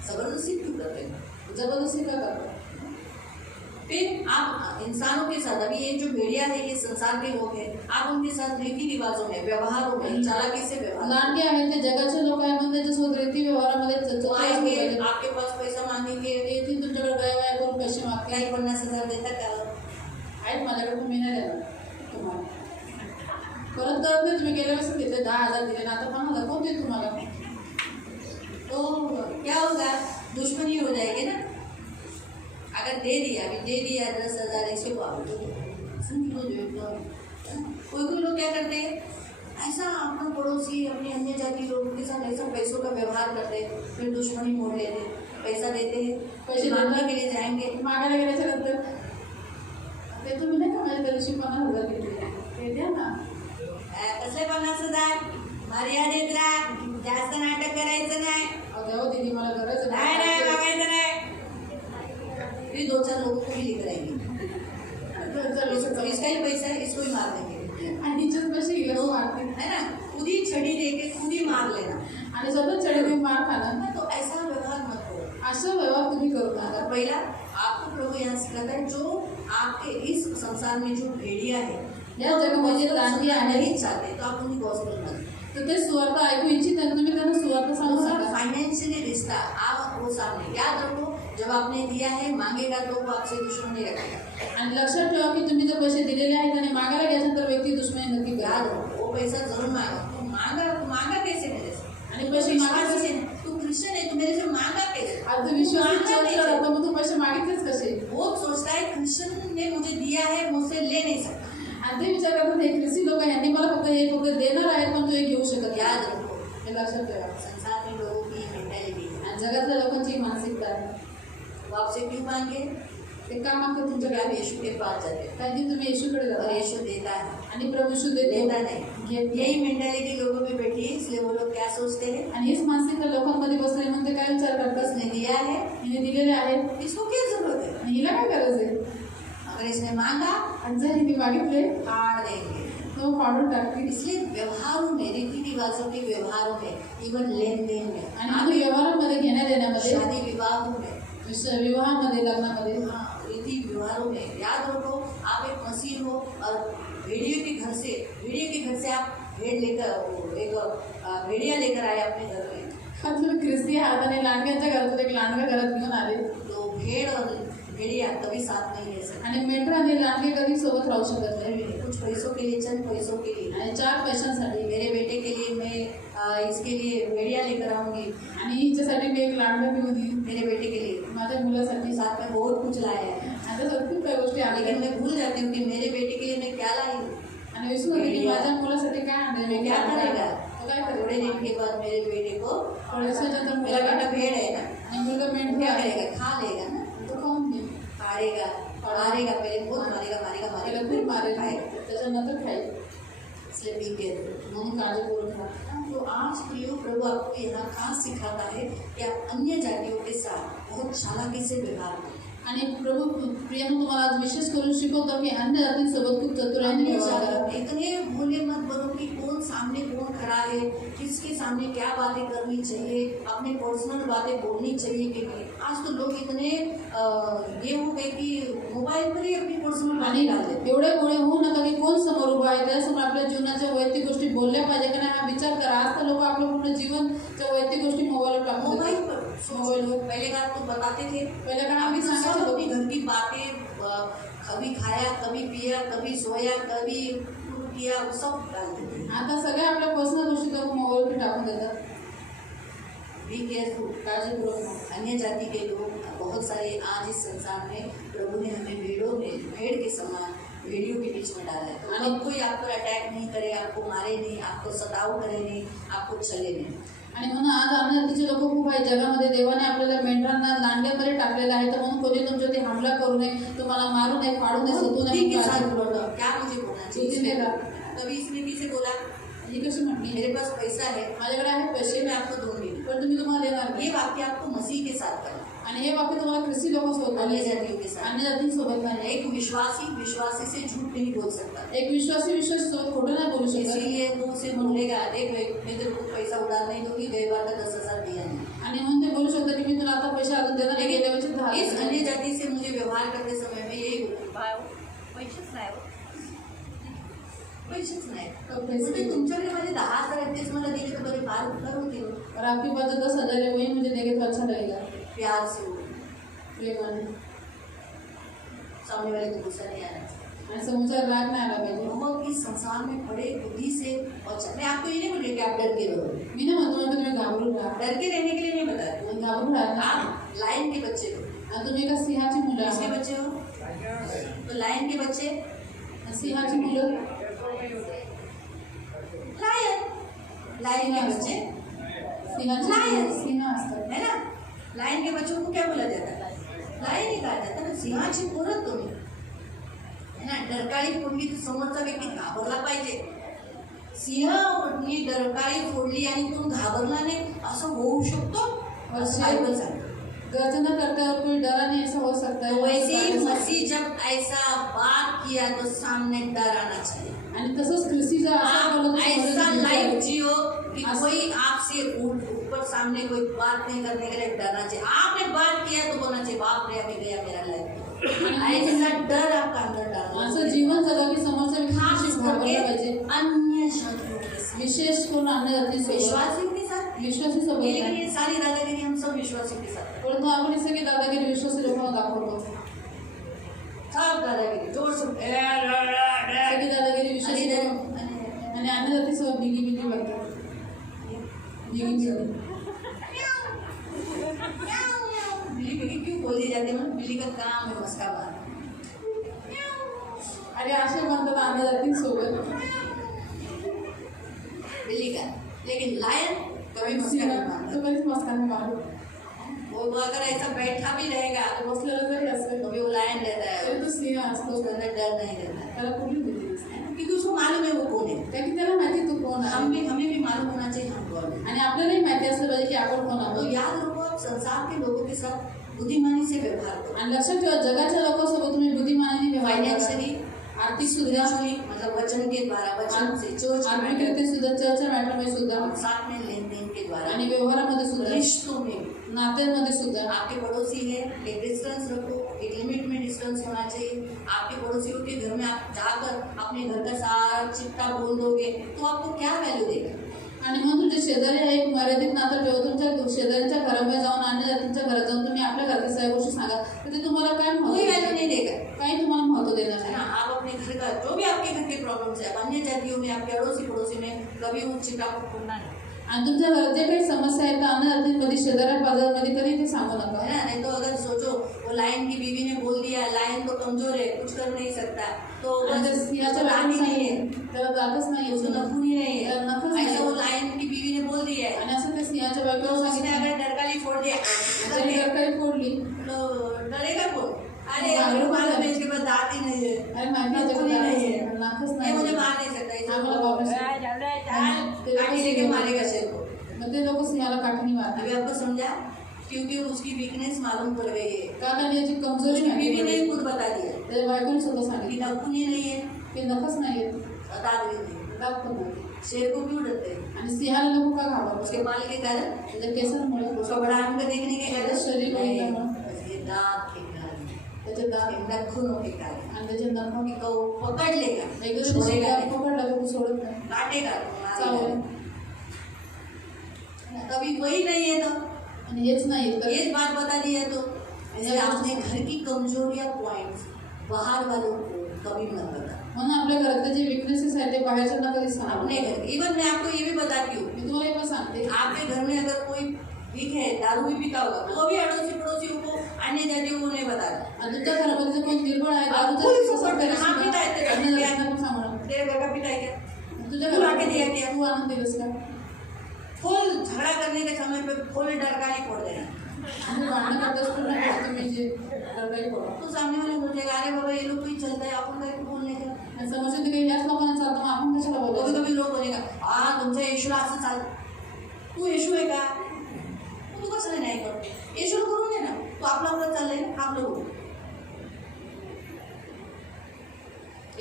जबरदस्ती क्यों करते हैं? जबरदस्ती का करता. फिर आप इंसानों के साथ, अभी ये जो भेड़िया है ये संसार के लोग हैं, आप उनके साथ रीति रिवाजों में व्यवहारों में चालाकी से व्यवहार. लांडगे आहेत ते जगाचे लोक आहेत, म्हणून त्याच्यासोबत रीती व्यवहारामध्ये वो चतुर असले आएंगे पाहिजे. आपके पास पैसा मांगेंगे, येथील तुमच्याकडे गयवाय करून पैसे मागते. काही 50,000 देता का? आहेत माझ्याकडे, तुम्ही नाही देणार तुम्हाला. परत करत नाही, तुम्ही गेल्या वेळेस घेतले 10,000 दिले ना, आता 5,000 कोण देईल तुम्हाला. तो क्या होगा, दुश्मनी हो जाएगी ना. अगर दे दिया, अभी दे दिया 10,000 ऐसे को आप कोई कोई लोग क्या करते हैं, ऐसा अपना पड़ोसी अपने अन्य जाति लोगों के साथ ऐसा पैसों का व्यवहार करते हैं, फिर दुश्मनी मोड़ लेते हैं. पैसा देते हैं, पैसे मांगने के लिए जाएंगे, मागायला गेल्याच्या नंतर ते तुम्ही नाही का माझ्या त्या दिवशी 50,000 घेतले ते द्या ना. कसले 50,000 मर्यादेत देत राहा, जास्त नाटक करायचं नाही. अहो देवा दीदी मला गरज नाही नाही मागायचं नाही. फिर 2-4 लोगों को भी लेकर आएंगे, इसका ही पैसा है, इसको ही मार देंगे. आणि तिच्याच पैसे गेले तो मारते है ना, खुद ही छड़ी देके खुद ही मार लेना. आणि स्वतः चढे देऊन मार खाणार ना. तो ऐसा व्यवहार मत करो. असा व्यवहार तुम्ही करू नका. अगर पहला आपको प्रभु यहाँ सिखाता है, जो आपके इस संसार में जो भेड़िया है या जगामध्ये लांडगे आहे नहीं चाहते तो आप उन्हें गॉस्पेल मत. तर ते सुवार्थ ऐकू इच्छित आहेत, तुम्ही त्यांना सुवार्थ सांगू नका. फाइनेंशियली रिश्ता आप वो सामने याद रखो, जब आपने दिया है मांगेगा तो वो आपसे दुश्मनी रखेगा. आणि लक्षात ठेवा की तुम्ही जर पैसे दिलेले आहेत आणि मागायला घ्यायचं तर व्यक्ती दुश्मनी नक्की करा. याद रखो वो पैसा जरूर मांगा. तू मांगा कैसे मेरे से? आणि पैसे मागायचे विश्वासी है, तू क्रिश्चियन है, तू मेरे से मांगा कैसे? आज विश्वास चर्चला राहतो, मग तू पैसे मागितलेच कसे. वो सोचता है क्रिश्चियन ने मुझे दिया है, मुझसे ले नहीं सकता. आणि ते विचार करतात हे ख्रिस्ती लोक यांनी मला फक्त देणार आहेत, पण तू हे घेऊ शकत नाही. याद रखो हे लक्षात ठेवा. संसार में लोगों की मेंटालिटी है. आणि जगातल्या लोकांची मानसिकता आहे. वो आपसे क्यों मांगे? ते का मागतात जब तुमच्याकडे? आप यीशु के पास जाते हैं कारण की तुम्ही येशूकडे और जाता यीशु देता है, आणि प्रभू येशू लेता देतो. नहीं. यही मेंटालिटी लोगों में बैठी है, इसलिए वो लोग क्या सोचते हैं, आणि हीच मानसिकता लोकांमध्ये बसले, मग ते काय विचार करतात, उसने दिया है, हिने दिलेले आहेत इसको क्या जरूरत है. आणि हिला काय गरज आहे. अगर इसने मांगा आणि जर हिने मागितले फाड़ देंगे. तो फाडून टाकतील. इसलिए व्यवहारों में, रीति रिवाजों के व्यवहारों में, इवन लेन देन में, आणि मग व्यवहारामध्ये घेण्या देण्यामध्ये, शादी विवाहों में, विवाहामध्ये, लग्नामध्ये, रीति व्यवहारों में याद रखो आप एक मसीह हो और भेड़िए के घर से आप भेड़ लेकर एक भेड़िया लेकर आए अपने घर में, तुम्ही ख्रिस्ती आहात आणि लांडग्यांच्या घरातून एक लांडगा घरात घेऊन आले तो भेड़ और भेड़िया कभी साथ नहीं रह सकते। आणि मेंढर आणि लांडगे कधी सोबत राहू शकत नाही कुछ पैसों के लिए, चंद पैसों के लिए, आणि 4 पैशांसाठी मेरे बेटे के लिए मैं इसके लिए भेड़िया लेकर आऊंगी, आणि हिच्यासाठी मी एक लांडगा घेऊन येईन मेरे बेटे के लिए माझ्या मुलासाठी साथ में बहुत कुछ लाया है। आता सर खूप काही गोष्टी आल्या लेकिन मैं भूल जाती हूँ कि मेरे बेटे के लिए मैं क्या लाई हूँ। आणि विसरून गेली की माझ्या मुलासाठी काय आणले मैं क्या करेगा? तो काय थोड़े करेगा दिन के बाद मेरे बेटे को, थोड्या दिवसानंतर मेरा मुलाला बेटा भेड़ है ना, आणि मुलगा मेंढर क्या आहे करेगा? खा लेगा ना, तो खाऊन घे मारेगा, मारेगा, पहले बहुत मारेगा, मारेगा, त्याला मारेगा, खूप मारेल खाएगा। त्याच्यानंतर खाईल इसलिए बी केयरफुल। म्हणून काळजीपूर्वक राहा तो आज प्रियो प्रभु आपको यहाँ कहाँ सिखाता है कि आप अन्य जातियों के साथ बहुत चालाकी से व्यवहार करें। आणि प्रभु प्रियानं तुम्हाला आज विशेष करून शिकवतो की अन्य जातींसोबत खूप चतुराईने अन्य व्यवहार करा जाति इतने भोले मत बनो कि कौन सामने कौन खड़ा है, किसके सामने क्या बातें करनी चाहिए, अपने पर्सनल बातें बोलनी चाहिए कि नहीं। आज तो लोग इतने ये हो गए कि मोबाइल पर ही अपनी पर्सनल आणि बातें डाल देते। एवढे गोळे होऊ नका की कोण समोर उभा आहे त्यासमोर आपल्या जीवनाच्या वैयक्तिक गोष्टी बोलल्या पाहिजे का नाही हा विचार करा। आज तर लोक आपलं पूर्ण जीवनच्या वैयक्तिक गोष्टी मोबाईलवर टाकून मोबाइल देतात। पर मोबाइलवर पहले बात तो बताते थे, पहले का अभी आम्ही तो सब सांगायचो अपनी लोक घर की बातें कभी खाया, कभी पिया, कभी सोया, कभी किया, सब डाल देते हैं। आता सगळ्या आपल्या पर्सनल गोष्टी लोक मोबाईलवर टाकून देतात। Be careful. काळजीपूर्वक राहा। अन्य जाति के लोग बहुत सारे आज इस संसार में प्रभु ने हमें भेड़ के समान भेड़ियों के बीच में डाला है। तो अब कोई आप पर अटैक नहीं करे, आपको मारे नहीं, आपको सताव करे नहीं, आपको छले नहीं। आणि म्हणून आज अन्य जातीचे लोक खूप आहेत जगामध्ये। देवाने आपल्याला मेंढरांना लांडग्यामध्ये टाकलेलं आहे तर म्हणून कोणी तुमच्यावरती हमला करू नये, तुम्हाला मारू नये, फाडू नये, सतू बुद्धि नये। के साथ काळजीपूर्वक बोलो, राहा। क्या मुझे बोलना चाहिए? बुद्धीने राहा। कभी इसने किसे बोला ही कशी म्हटली मेरे पास पैसा है, माझ्याकडे आहे पैसे पैसे मैं आपको दूंगी, पण तुम्ही तुम्हाला देणार ये नाही। वाक्य आपको मसीह के साथ करना, आणि हे वाक्य तुम्हाला ख्रिस्ती लोकांसोबत अन्य बोलायचं आहे। जातियों के साथ। अन्य जातींसोबत नाही। एक विश्वासी से झूठ नहीं बोल सकता। एक विश्वासी सोबत खोटं नाही बोलू शकत। इसीलिए वो उसे बोलेगा, देख मैं तेरे को पैसा उड़ा नहीं दूंगी, गए बार का 10,000 दिया नहीं। आणि म्हणून ते बोलू शकतात की मी तुला आता पैसे अजून देणार नाही, गेल्या वर्षी 10,000 इस अन्य जाति से मुझे व्यवहार करते समय में यही बोलती, पैसेच नाही, पैसेच नाही। म्हणजे तुमच्याकडे माझे 10,000 आहेत, तेच मला दिले तर बरे फार उपकार होतील। और आपके पास जो 10,000 है वही मुझे देंगे तो अच्छा लगेगा। प्यार से हो, प्रेमाने सामने वाले को गुस्सा नहीं आना चाहिए। आणि समोरचा राग नाही आला पाहिजे। बहुत इस संसार में बड़े बुद्धि से और मैं आपको ये नहीं बोल रही कि आप डर के रहो, मी ना म्हणतो तुम्ही घाबरून राहा, डर के रहने के लिए नहीं बताया। तुम्ही घाबरून राहा। आप लायन के बच्चे हो, आणि तुम्ही एका सिंहाची मुलं किसके आहात। बच्चे हो? तो लायन के बच्चे, सिंहाची मुलं लायन के बच्चे सिंहाची सिंह असतात। है ना। लायन के बच्चों को क्या बोला जाता है? लायन ही कहा जाता है ना। सिंहाची पोरं तुम्ही है ना। डरकाळी फोडली तर समोरचा व्यक्ती घाबरला पाहिजे। सिंहनी डरकाळी फोडली आणि कोण घाबरला नाही असं होऊ शकतो असं बायबल सांगतं। गर्जना करते और कोई डरा नहीं ऐसा हो सकता है। वैसे ही मसीह जब ऐसा बात किया तो सामने डर आना चाहिए। आणि तसंच ख्रिस्ती जर असं बोललं आप तर ऐसा समोरचा लाइफ व्यक्ती जियो कि कोई आपसे ऊपर सामने कोई बात नहीं करने के लिए डरना चाहिए। आपने बात किया तो बोलना चाहिए बाप रे अभी गया मेरा लाइफ। ऐसा डर आपका अंदर डालना असं जीवन जगा की समोरचा व्यक्ती खास करके घाबरला पाहिजे। अन्य जातियों के साथ, विशेष करून अन्य जाती विश्वासियों के साथ। विश्वासी ये सोबत लेकिन ये सारी दादागिरी हम सब विश्वासियों के साथ करते परंतु आपण हे सगळे दादागिरी विश्वासी लोकांना दाखवतो। हैं। सब दादागिरी जोर से सगळी दादागिरी विश्वासी आणि- लोक आणि- आणि अन्य जाती सोबत बिगी बिगी करतात। बिगी बिगी बिल्ली बिल्ली क्यों बोली जाती है? बिल्ली का काम है मस्का मारना। आणि असे म्हणतात अन्य जातींसोबत बिल्ली का, लेकिन लायन कभी मस्का नहीं मारता। तो कधीच मस्काने मारू वो अगर ऐसा बैठा भी रहेगा बसलेलं जरी असेल तो भी वो लायन रहता है, तरी तो सिंह असतो। उसके अंदर डर नहीं रहता है त्याला कुठली भीती नसते क्योंकि उसको मालूम है वो कौन है। कारण की त्याला माहिती तू कोण आहे हमें भी मालूम होना चाहिए हम कौन है। आणि आपल्यालाही माहिती असलं पाहिजे की आपण कोण तो आहोत। याद रखो आप संसार के लोगों के साथ बुद्धिमानी से व्यवहार करो। आणि लक्षात ठेवा जगाच्या लोकांसोबत तुम्ही बुद्धिमानाने व्यवहार करा। फाइनेंशियली, आर्थिक सुद्धा स्पिरिचुअली, मतलब वचन के द्वारा, वचन से चर्च आत्मिक रीती सुद्धा चर्चा मॅटरमध्ये सुद्धा और साथ में लेन देन के द्वारा, आणि व्यवहारामध्ये सुद्धा रिश्तों में नात्यांमध्ये सुद्धा आपके पड़ोसी है, एक डिस्टेंस रखो, एक लिमिट में डिस्टेंस होना चाहिए। आपके पड़ोसियों के घर में आप जाकर अपने घर का सारा चिट्ठा बोल दोगे तो आपको क्या वैल्यू देगा? आणि म्हणून तुमच्या शेजारी हा एक मर्यादित नातं ठेवा. तुमच्या शेजाऱ्यांच्या घरामध्ये जाऊन अन्य जातींच्या घरात जाऊन तुम्ही आपल्या घरातल्या सगळ्या गोष्टी सांगा तर ते तुम्हाला काय कोई महत्व वैल्यू नहीं देगा, काही तुम्हाला महत्व देणार है नाही. ना. आप अपने घर का जो भी आपके घर के प्रॉब्लम्स है, अन्य जातियों में, आपके अड़ोसी पड़ोसी में कभी उस चिंता को खोलना नहीं, आणि तुमच्या घरात जे काही समस्या आहेत त्या अन्य जातींमध्ये शेजाऱ्या बाजारामध्ये कधी ते सांगू नका. है ना. नहीं तो अगर सोचो वो लायन की बीवी ने बोल दिया, लायन तो कमजोर है, कुछ कर नहीं सकता, तो आणि बस त्या सिंहाच्या उसको रानी बाजूने नहीं है, त्याला जातच नाही उसको नखून ही नहीं है. त्याला नखच नाही. ऐसा वो लायन की बीवी ने बोल दिया है, आणि असं ते सिंहाच्या तो बायकोला उसने सांगितलं अगर डरकाली फोड़ दिया त्याने तरकारी फोडली. तो डरेगा कौन. अरे अगर मालूम है इसके पास दांत ही नहीं है, अरे माहिती आहे नखून ही नहीं है, नाकच ये नाही. मुझे मार नहीं सकता, इसे आम्हाला बोलो, वापस- काटी लेके मारेगा शेर को. मग ते लोक सिंहाला काठीने मारतात. अभी आपको समझा, क्योंकि उसकी वीकनेस मालूम पड़ गई है. का कारण याची कमजोरी उसकी माहिती बीवी ने पडली. खुद बता दिया त्याच्या बायकोने स्वतः कि सांगितलं नखून ही नहीं है, की नखच नाही दांत भी नहीं. दात पण नाही. शेर को क्यों डरते हैं? आणि सिंहाला लोक का उसके घाबरतात? बाल के कारण, त्याच्या केसांमुळे, उसका बड़ा अंग देखने के कारण, शरीर नहीं, बघितल्यामुळे, उसके दांत के कारण, त्याचे दात उसके नखूनों के कारण. आणि त्याचे नख तो वो पकड़ लेगा, एकदा छोड़ेगा शिकार नहीं, पकडला तर तो सोडत नाही. काटेगा, मारेगा. चावल. कभी वही नहीं है तो आणि हेच नाही तर ये बात बता दी है, तो इसलिए अपने घर की कमजोरियां पॉइंट्स बाहर वालों को कभी मत बता. म्हणून आपल्या घरातले जे विकनेसेस आहेत ते बाहेरच्यांना कधी सांगू अपने नका. घर, इवन मैं आपको ये भी बताती हूँ, मी तुम्हाला एक पण सांगते, आपके घर में अगर कोई ठीक है, दारू भी पीता होगा, तो भी अड़ोसी पड़ोसियों को, अन्य जातियों को नहीं बताना. आणि तुमच्या घरामध्ये जर कोणी निर्बळ आहे आप दारूचा खुद व्यसन support करत करा. हाँ, असेल पिता है तर तेरा, अन्य क्या? जातींना पण सांगू नका. तेरे घर का पिता है क्या? तुझ्या तू आके दिया घरात क्या? तू आनंद दिलंस का? फुल झगड़ा करने के समय पे फुल डरकाली फोड़ देना. आणि भांडणं करताच पूर्ण गोष्ट मी जे काही पडा तो सामने वाले बोलेगा, अरे बाबा ये लोग भी चलता है, आपण काय बोलने का. आणि समोरच्या काही याच लोकांना चालतं मग आपण कशाला कभी बोलायचं? कभी लोग बोलेगा, तुमच्या येशूला असं चाल, तू येशू आहे का, तू कसं नाही करतो, येशूला करून दे ना, तू आपला आपला चाललंय ना, आपलं बोल.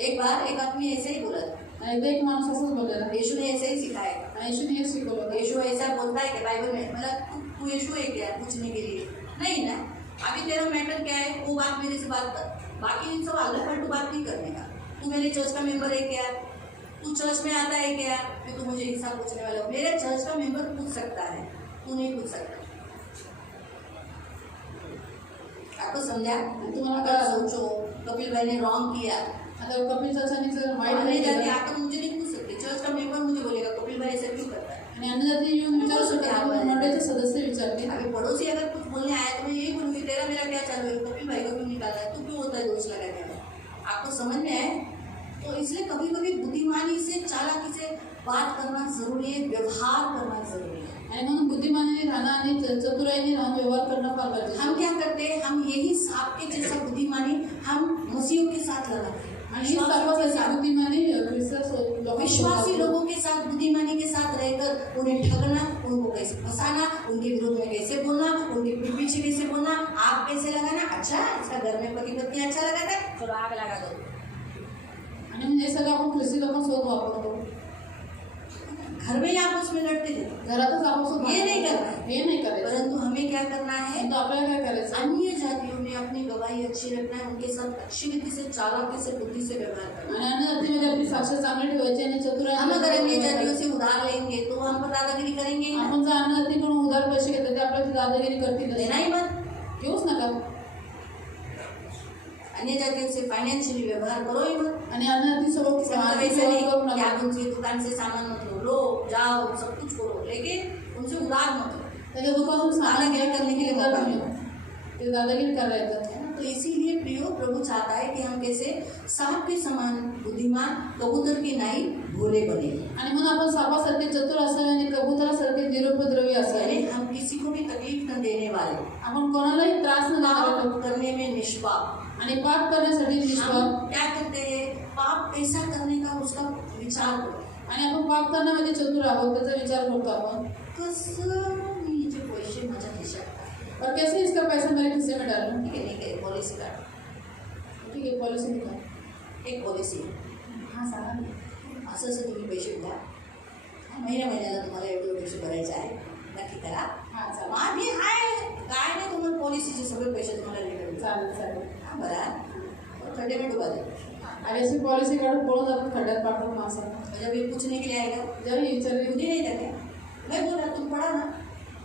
एक बार एक आदमी ऐसे ही बोला था, आणि एकदा एक माणूस असंच बोललेला, यीशु ने ऐसे ही सिखाया. आणि येशूने हेच शिकवलं होतं. यीशु ऐसा बोलता है कि बाइबल में, मतलब तू यीशु है क्या पूछने के लिए, नहीं ना. अभी तेरा मैटर क्या है, वो बात मेरे से बात कर, बाकी इन सब आलू पलटू बात नहीं करने का. तू मेरे चर्च का मेंबर है क्या, तू चर्च में आता है क्या, फिर तू मुझे हिसाब पूछने वाला हो. मेरे चर्च का मेंबर पूछ सकता है, तू नहीं पूछ सकता. आपको समझा. तुम्हाला अगर काय सोचो कपिल भाई ने रॉन्ग किया, आता कपिल चाचाने जर वाईट अन्य नाही जाति केलं आकर मुझे नहीं पूछ सकते, चर्च का मेंबर मुझे बोलेगा कपिल भाई ऐसा क्यों करता है. आणि अन्य जाती येऊन विचारू शकतात, मंडळीचे सदस्य विचारले, अभी पड़ोसी अगर कुछ बोलने आया तो मैं यही बोलूँगी, तेरा मेरा क्या चालू है, कपिल भाई को क्यों निकाला है, तू क्यों होता है दोष लगाने में. आपको समझ में आए. तो इसलिए कभी कभी बुद्धिमानी से, चालाकी से बात करना जरूरी है, व्यवहार करना जरूरी है. आणि म्हणून बुद्धिमानीने राहणं आणि चतुराईने राहून व्यवहार करणं फार गरजेचं हम आहे. क्या करते हैं, हम यही सांप के जैसा बुद्धिमानी हम मसीहों के साथ लगाते हैं. आणि ही सर्वांसाठी बुद्धिमानी विश्वासी लोगों के साथ बुद्धिमानी के साथ रहकर उन्हें ठगना, उनको कैसे फंसाना, उनके विरोध में कैसे बोलना, उनके पीठ पीछे कैसे बोलना, आग कैसे लगाना. अच्छा इसका घर में पति पत्नी अच्छा लगाता है, चलो आग लगा दो. आणि म्हणजे हे सगळं आपण ख्रिस्ती लोकांसोबत वापरतो. घर में ही आपस में लड़ते थे, घरातच आपण हे नाही करणार. हे नाही करायचं. परंतु हमें क्या करना है, परंतु आपल्याला काय करायचं, अन्य जातियों में अपनी गवाही अच्छी रखना है, उनके साथ अच्छी रीति से, चालाकी से, बुद्धि से व्यवहार करना है. आणि अन्य जातीमध्ये आपली साक्ष चांगली ठेवायची आणि चतुराई हम अगर अन्य जातियों से उधार लेंगे तो हम पर दादागिरी करेंगे ही ना. आपण जर अन्य जातीकडून उधार पैसे घेतले ते आपल्याला दादागिरी करतील, देना ही मत. घेऊच नका. अन्य जातियों से फाइनेंशियली व्यवहार करो ही मत. आणि अन्य जातीसोबत इसका मतलब आर्थिक ऐसा व्यवहार करू नहीं कि नका. आप उनकी दुकान से सामान मत लो, जाओ सब कुछ करो, लेकिन उनसे उधार मत लो. त्याच्या दुकानातून सामान दादागिरी करने के लिए उधार मौका नाही. मिळतो. ते दादागिरी करायला येतात. है ना? तो इसीलिए प्रियो प्रभु चाहता है कि हम कैसे सांप के समान बुद्धिमान, कबूतर की नाई भोले बने. आणि म्हणून आपण सापासारखे चतुर असावे आणि कबुतरासारखे निरुपद्रवी असावे. यानी हम किसी को भी तकलीफ न देने वाले, आपण कोणालाही त्रास न देणारे पाप करने में निष्पाप. आणि पाप करण्यासाठी निष्पाप. हम क्या करते हैं, पाप कैसा करने का उसका विचार करो. आणि आपण पाप करण्यामध्ये चतुर आहोत त्याचा विचार करतो आपण. कसं मी जे पैसे माझ्या खिशात टाकले. और कैसे इसका पैसा मेरे खिस्से में डालूं. ठीक आहे, नाही काय पॉलिसी काढ. ठीक आहे, पॉलिसी निघा. एक पॉलिसी हां सांगा ना. असं असं तुम्ही पैसे द्या, महिन्याला तुम्हाला एवढे पैसे भरायचे आहे, नक्की करा. हां चालेल आम्ही आहे काय नाही, तुम्हाला पॉलिसीचे सगळे पैसे तुम्हाला रिटर्न चालेल चालेल. हां बरा खड्डे में डुबा दे. आणि अशी पॉलिसी काढून पळून आपण खड्ड्यात पाठवून माणसाला जब ये पूछने के लिए आएगा जर विचारली बुद्धि नहीं देते, मैं बोला तुम पढ़ा ना,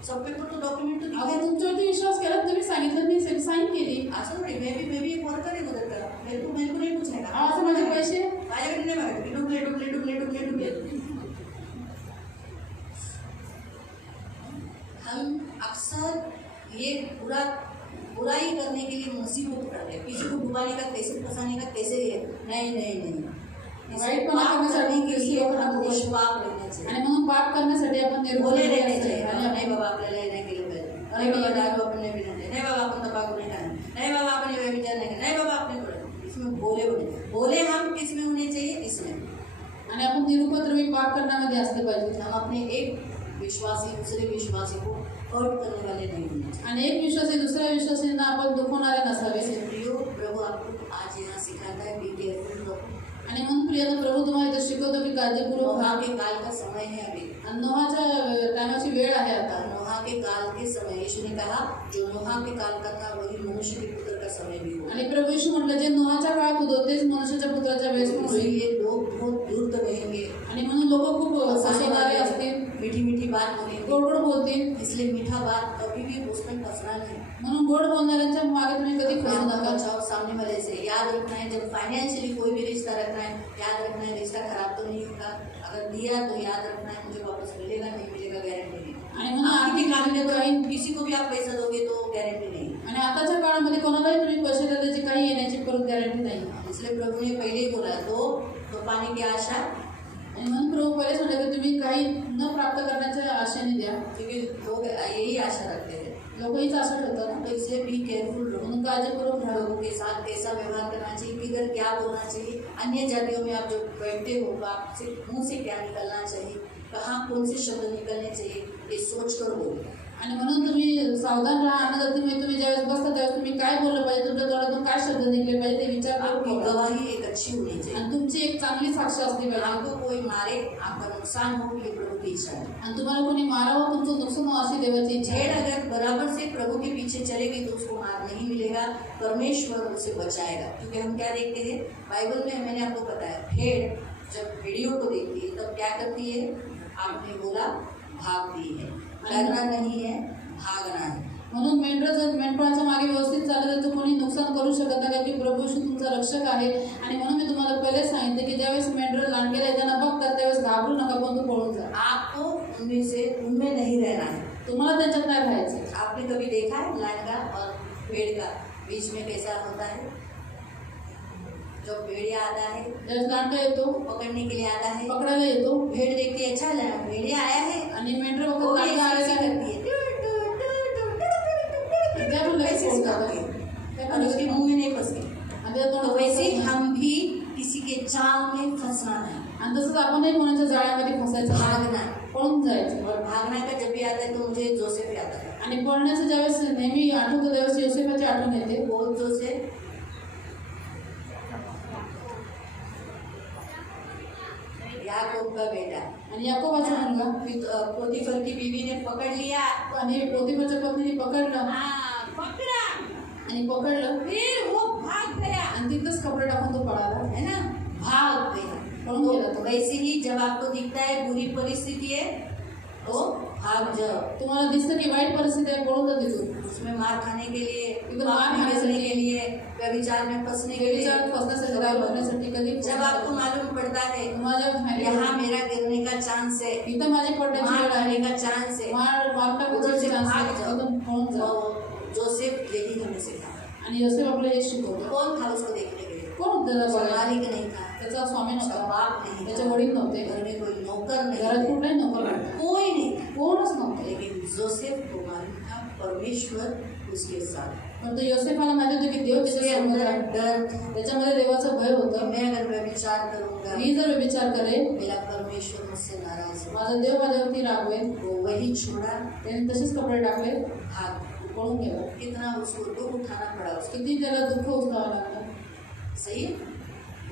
सब पेपर तो डॉक्यूमेंट तो अगं दिखाई तुमच्यावरती विश्वास केला तुम्ही सांगितलं मी साईन केली. असं थोडी मैं भी एक वर्कर है उधर का, मेरे को नहीं पूछने का. असं माझे पैसे माझ्याकडे नाही मागितले, डुबले. हम अक्सर ये बुराई करने के लिए मुसीबत पड़ते हैं, किसी को डुबाने का कैसे, फंसाने का कैसे है. नहीं वाईट पण करण्यासाठी के लिए लोकांना हम दोष निष्पाप रहना चाहिए. आणि म्हणून पाप करण्यासाठी आपण बोले निर्भय रहने चाहिए. आणि नहीं बाबा आपल्याला हे नाही केलं पाहिजे, नाही बाबा दारू आपण नाही पिणार, नाही बाबा आपण तंबाखू नहीं खाना, नहीं बाबा आपण ये विचार नहीं करना, नहीं बाबा आपने बोले. इसमें बोले हम किसमें होने चाहिए, इसमें. आणि आपण निरुपद्रवी पाप करण्यामध्ये असले पाहिजे. हम अपने एक विश्वासी दूसरे विश्वासी को हर्ट करने वाले नहीं होने चाहिए. आणि एक विश्वासी दुसऱ्या विश्वासींना आपण दुखवणारे नसावे. वैसे प्रियो, प्रभु आपको आज यहाँ सिखाता है, बी केयरफुल रहो. आणि म्हणून प्रियानं प्रभू तुम्हाला इथं शिकवतो की काळजीपूर्वक नोहा राहा. के काल का समय है अभी. आणि नोहाच्या टायमाची वेळ आहे आता. नोहा के काल के समय, यीशु ने कहा जो नोहा के काल का था वही मनुष्य के पुत्र का समय भी होगा. आणि प्रभू येशू म्हटलं जे नोहाच्या काळात होतं तेच मनुष्याच्या पुत्राच्या वेळेस पण होईल. इसलिए लोग बहुत दूर तक रहेंगे, आणि म्हणून लोक खूप फसवणारे असतील, मीठी बात बोलेंगे. गोड गोड बोलतील. इसलिए मीठा बात कभी भी उसमें फंसना नहीं. म्हणून गोड बोलणाऱ्यांच्या मागे तुम्ही कधी फसू अपना नका. बचाओ सामने वाले से. याद रखना है जब फाइनेंशियली कोई भी रिश्ता रखना है, याद रखना है रिश्ता खराब तो नहीं होगा. अगर दिया तो याद रखना है मुझे वापस मिलेगा, नहीं मिलेगा गारंटी नहीं. आणि म्हणून आपकी आर्थिक काम में काही तो किसी को भी आप पैसा दोगे तो गारंटी नहीं. आणि आताच्या काळामध्ये कोणालाही तुम्ही पैसे द्या त्याची काही येण्याची परत गॅरंटी नाही. इसलिए प्रभु ने पहले ही बोला तो पाने की आशा, आणि म्हणून प्रभू पहिलेच म्हटलं की तुम्ही काही न प्राप्त करण्याच्या आशेने द्या. क्योंकि लोग यही आशा रखते हैं. लोक हीच आशा ठेवतात ना. तो इसलिए बी केयरफुल रहो. म्हणून काळजीपूर्वक राहा. लोगों के साथ कैसा व्यवहार करना चाहिए, किधर क्या बोलना चाहिए, अन्य जातियों में आप जो बैठते हो आपसे मुंह से क्या निकलना चाहिए, कहाँ कौन से शब्द निकलने चाहिए, ये सोच कर बोलो. आणि म्हणून तुम्ही सावधान राहा. अन्नदातीमध्ये तुम्ही ज्यावेळेस बसता त्यावेळेस तुम्ही काय बोललं पाहिजे, तुमच्या तोंडातून काय शब्द निघले पाहिजे ते विचार करून आपकी बोला. गवाही एक अच्छी होनी चाहिए. आणि तुमची एक चांगली साक्ष असली पाहिजे. आपको कोई मारे, आपका नुकसान हो, ये प्रभु की इच्छा है. आणि तुम्हाला कोणी मारावं, तुमचं नुकसान हो अशी देवाची इच्छा भेड़ आहे. अगर बराबर से प्रभु के पीछे चलेगी तो उसको मार नहीं मिलेगा, परमेश्वर उसे बचाएगा. क्योंकि हम क्या देखते हैं बाइबल में, मैंने आपको बताया, भेड़ जब भेड़ियों को देखती है तब क्या करती है, आपने बोला भागती है. डरना नहीं है, भागना है. म्हणून मेंढर जर मेंढपाळाच्या मागे व्यवस्थित चाललं तर कोणी नुकसान करू शकत नाही, कारण की प्रभू येशू तुमचा रक्षक आहे. आणि म्हणून मी तुम्हाला पहिले सांगितले की ज्यावेळेस मेंढर लांडग्याला येताना बघतात त्यावेळेस घाबरू नका, पण तू पळून जा. आपको उनमें नहीं रहना है. तुम्हाला त्याच्यात नाही राहायचं. आपने कभी देखा है लांडगा और भेड़ का बीच में कैसा होता है? जब भेड़िया आता है, ज्यावेळेस लांडगा येतो पकड़ने के लिए आता है, पकडायला येतो भेड़ देखती है, अच्छा भेड़िया आया है, आणि मेंढर वो बघत भी लांडगा ऐसे आलेला आहे करती है, त्या पण लगेच ऐसे पळून करती जातात. है और उसके मुंह में नहीं फंसती. आणि त्याच्या तो तोंडात वैसे फसत नाही. हम भी किसी के जाल में फंसना नहीं, आणि तसंच आपणही कोणाच्या जाळ्यामध्ये फसायचं नाही. भागना है. पळून जायचं. और भागना का जब भी आता है तो मुझे जोसेफ याद आता है. आणि पळण्याचं ज्यावेळेस नेहमी आठवतं त्यावेळेस योसेफाची आठवण येते. वो जोसेफ याकूब का बेटा, आणि याकोबाचा मुलगा पोतीफर की बीवी ने पकड़ लिया. आणि पोतीफरच्या पत्नीने पकडलं हाँ, पकड़ा, आणि पकडलं फिर वो भाग गया, आणि तिथंच कपडे टाकून तो पळाला. है ना, भाग गया. पळून गेला तो. वैसे ही जब आपको दिखता है बुरी परिस्थिति है तो भाग जाओ. तुम्हाला दिसतं की वाईट परिस्थिती आहे, पळून जा तिथून. उसमें मार खाने के लिए, इधर पाप मार में खाने गिरने के के लिए, व्यभिचार में फंसने के लिए, विचारात फसण्यासाठी दारू करण्यासाठी कधी जब आपको मालूम पड़ता है माझ्या यहाँ मेरा गिरने का चांस है, इथं माझी पडण्याची मार वेळ आहे, खाने का चांस है, मार उधर टाकायची से चान्स भाग आहे, जाओ. तिथून पळून जा. तो जोसेफ यही हमें सिखाया. आणि योसेफ आपल्याला हे शिकवतो. कौन था उसको देखने के लिए? कोण होतं त्याचा बघायला? मालिक नहीं था, त्याचा स्वामी उसका नव्हता, बाप नहीं त्याचे था, वडील नव्हते, घर में कोई नौकर नहीं घरात था, कुठलाही नोकर नव्हता, कोई नहीं था. कोणच नव्हते. लेकिन जोसेफ को मालूम था परमेश्वर उसके साथ. पण तो योसेफाला माहिती होतं की देव उसके त्याच्या अंदर समोर आहे. डर, त्याच्यामध्ये देवाचं भय कि होतं. मैं अगर व्यभिचार करूंगा मी जर विचार करेन मेरा परमेश्वर मुझसे नाराज हो. माझा देव माझ्यावरती रागवेल. वो वही छोड़ा, त्याने तसेच कपडे टाकले, भाग. पळून गेला. कितना उसको दुख उठाना पड़ा उसको. किती त्याला दुःख उचलावं लागलं. सही है?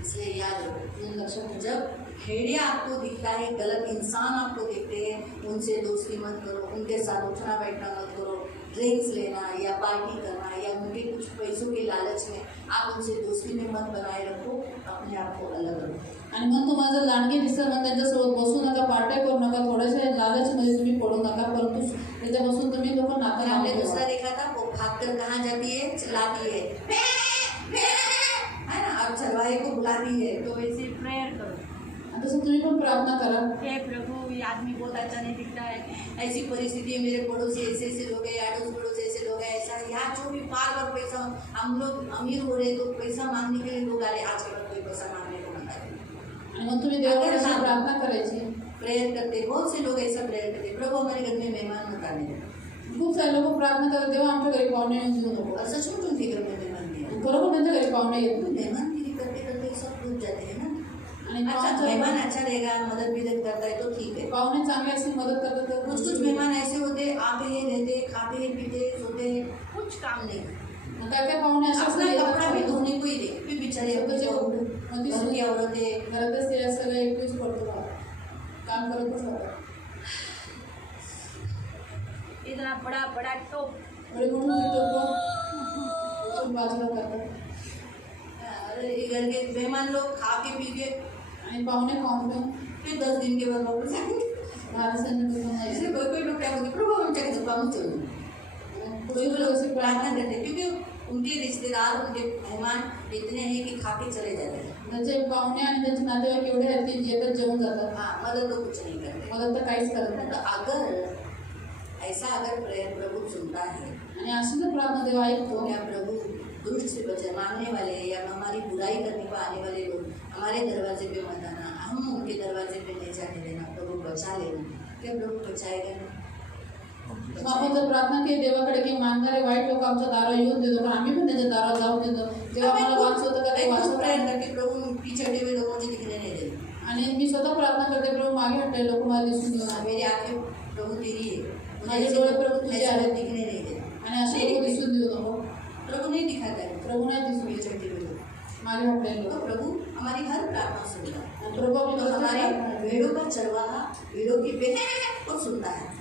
इसलिए याद रखो, म्हणून लक्षात ठेवा. जब भेड़िया आपको दिखता है, गलत इंसान आपको दिखते हैं, उनसे दोस्ती मत करो, उनके साथ उठना बैठना मत करो। ड्रिंक्स लेना या पार्टी करना या उनके कुछ पैसों के लालच में आप उनसे दोस्ती में मत बनाए रखो, अपने आप को अलग रखो। आणि मग तुम्हाला जर लांडगे दिसलं मग त्यांच्यासोबत बसू नका, पार्ट्या करू नका, थोड्याशा लालचमध्ये तुम्ही पडू नका, परंतु त्याच्यापासून तुम्ही लोक नातं हमने लावून दूसरा ठेवा. देखा था, वो भागकर कहाँ जाती है, चिल्लाती है ना, और चरवाहे को बुलाती है। तो वैसे प्रेयर करो, आणि तसं तुम्ही पण प्रार्थना करा. हे प्रभु ये आदमी बहुत अच्छा नहीं दिखता है, ऐसी परिस्थिति है, मेरे पड़ोसी ऐसे ऐसे लोग हैं, अड़ोस पड़ोस ऐसे लोग हैं, ऐसा यहाँ जो भी बार बार पैसा, हम लोग अमीर हो रहे तो पैसा मांगने के लिए लोग आ रहे, आजकल कोई पैसा मांगने को मत आए। आणि मग तुम्ही देवाकडे अशी प्रार्थना करायची. प्रेयर करते, बहुत से लोग ऐसा प्रेयर करते, प्रभु हमारे घर में मेहमान मत आने दो। खूप सारे लोक प्रार्थना करतात, देवा आमच्या घरी पाहुणे येऊन देऊ नको. और सचमुच उनके घर में मेहमान नहीं बरोबर त्यांच्या घरी पाहुणे येत नाही. मेहमानगिरी करते करते सब डूब जाते हैं ना। आणि अच्छा, मेहमान अच्छा रहेगा, मदद विदत करता है तो ठीक है। पाहुणे चांगले असतील, मदत करतात तर कुछ कुछ मेहमान ऐसे होते, आते हैं रहते, खाते हैं पीते सोते हैं, कुछ काम नहीं। मग काय काय पाहुणे असे अपना असतात, कपड़ा भी धोने को ही दे, फिर बेचारे अपने घर की औरतें घरातच ते सगळं एकटीच पडतो बा. काम करतच राहतात. इतना बड़ा बड़ा टोप, बड़े मोठे मोठे लोक बाजूला करतात. अरे ये घर के मेहमान लोग खा के पी के आणि पाहुणे खाऊन पण फिर 10 दिन के बाद वापस जाएंगे। महाराजांनी इसलिए कोई कोई लोग क्या बोलते, प्रभु हम चाहे तो काम चलो, कोई लोग ऐसे प्रार्थना करते हैं, क्योंकि उनके रिश्तेदार, उनके मेहमान इतने हैं कि खा के चले जाते हैं। त्याचे पाहुणे आणि त्यांचे नातेवाईक एवढे आहेत की येतात जेवून जातात. हाँ, मदद तो कुछ नहीं करते। मदत तर काहीच करत नाही. तो अगर प्रेयर प्रभु सुनता है आणि अशी जर प्रार्थना देव ऐकतो. तो क्या प्रभु दुष्ट से बचे मांगने वाले या हमारी बुराई करने को आने वाले लोग हमारे दरवाजे पे मत आना, हम उनके दरवाजे पे नहीं जाने देना, प्रभु बचा लेना। क्या प्रभु बचाएगा ना? मग आपण जर प्रार्थना केली देवाकडे की मानणारे वाईट लोक आमच्या दारावर येऊन देतो, पण आम्ही पण त्याच्या दारावर जाऊन देतो, तेव्हा आम्हाला वाचवतं का ते वाचवतं. प्रेयर करके प्रभु पीछे हटे हुए लोगों मुझे दिखने नहीं देते। आणि मी स्वतः प्रार्थना करते, प्रभु मागे हटले लोक मला दिसून देऊ नये. मेरी आंखें प्रभु तेरी है, माझे डोळे प्रभु तुझे ऐसे आहेत. लोग दिखने नहीं देते। आणि असे लोक दिसून देऊ नको. प्रभु नहीं दिखाता है, प्रभु नाही दिसून पीछे देत हटे हुए लोग। मागे हटलेले तो लोक. प्रभु हमारी हर प्रार्थना सुनता है। आणि प्रभू आपली तो प्रत्येक हमारे प्रार्थना ऐकतो. भेड़ों का चरवाहा, भेड़ों की बेहद को सुनता है।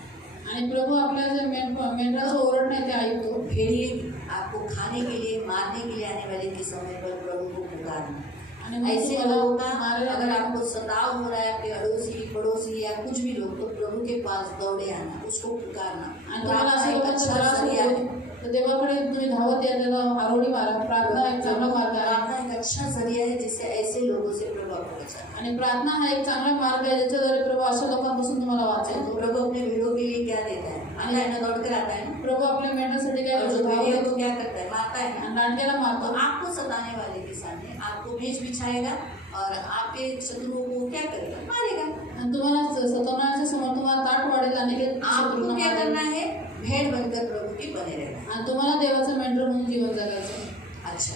आणि प्रभू आपल्या जे मेंढराचं ओरडणं आहे ते ऐकतो. भेड़िए आपको खाने के लिए, मारने के लिए आने वाले के समय पर प्रभु को पुकारना। आणि मग ऐसे तुम्हाला लोगों का मारेल अगर आपको सताव हो रहा है, आपके अड़ोसी पड़ोसी या कुछ भी लोग, तो प्रभु के पास दौड़े आना, उसको पुकारना। आणि तो तुम्हाला आपका असे एक लोकांचा अच्छा त्रास जरिया होतो है। तर देवाकडे तुम्ही धावत या, त्याला आरोळी मारा. प्रार्थना एक चांगला मार्ग आहे. प्रार्थना एक अच्छा जरिया है जिससे ऐसे लोगों से प्रभु आपको बचाए। आणि प्रार्थना हा एक चांगला मार्ग आहे ज्याच्याद्वारे प्रभू अशा लोकांपासून तुम्हाला तो वाचवतो. प्रभु अपने भेड़ों के लिए क्या देता है? आता है ना, दौड़ कर आता है ना। प्रभू आपल्या मेंढरासाठी काय और जो करतो? भेड़ियों को क्या करता है? मारता है ना। आणि लांडग्याला तो मारतो. आपको सताने वाले के सामने आपको मेज बिछाएगा और आपके शत्रुओं को क्या करेगा? मारेगा। आणि तुम्हाला सतवण्याच्या समोर तुम्हाला ताट वाढेल आणि ते आपको क्या मारेल. करना है? भेड़ बनकर प्रभु के बने रहना। आणि तुम्हाला देवाचं मेंढर म्हणून जीवन जगायचं. अच्छा,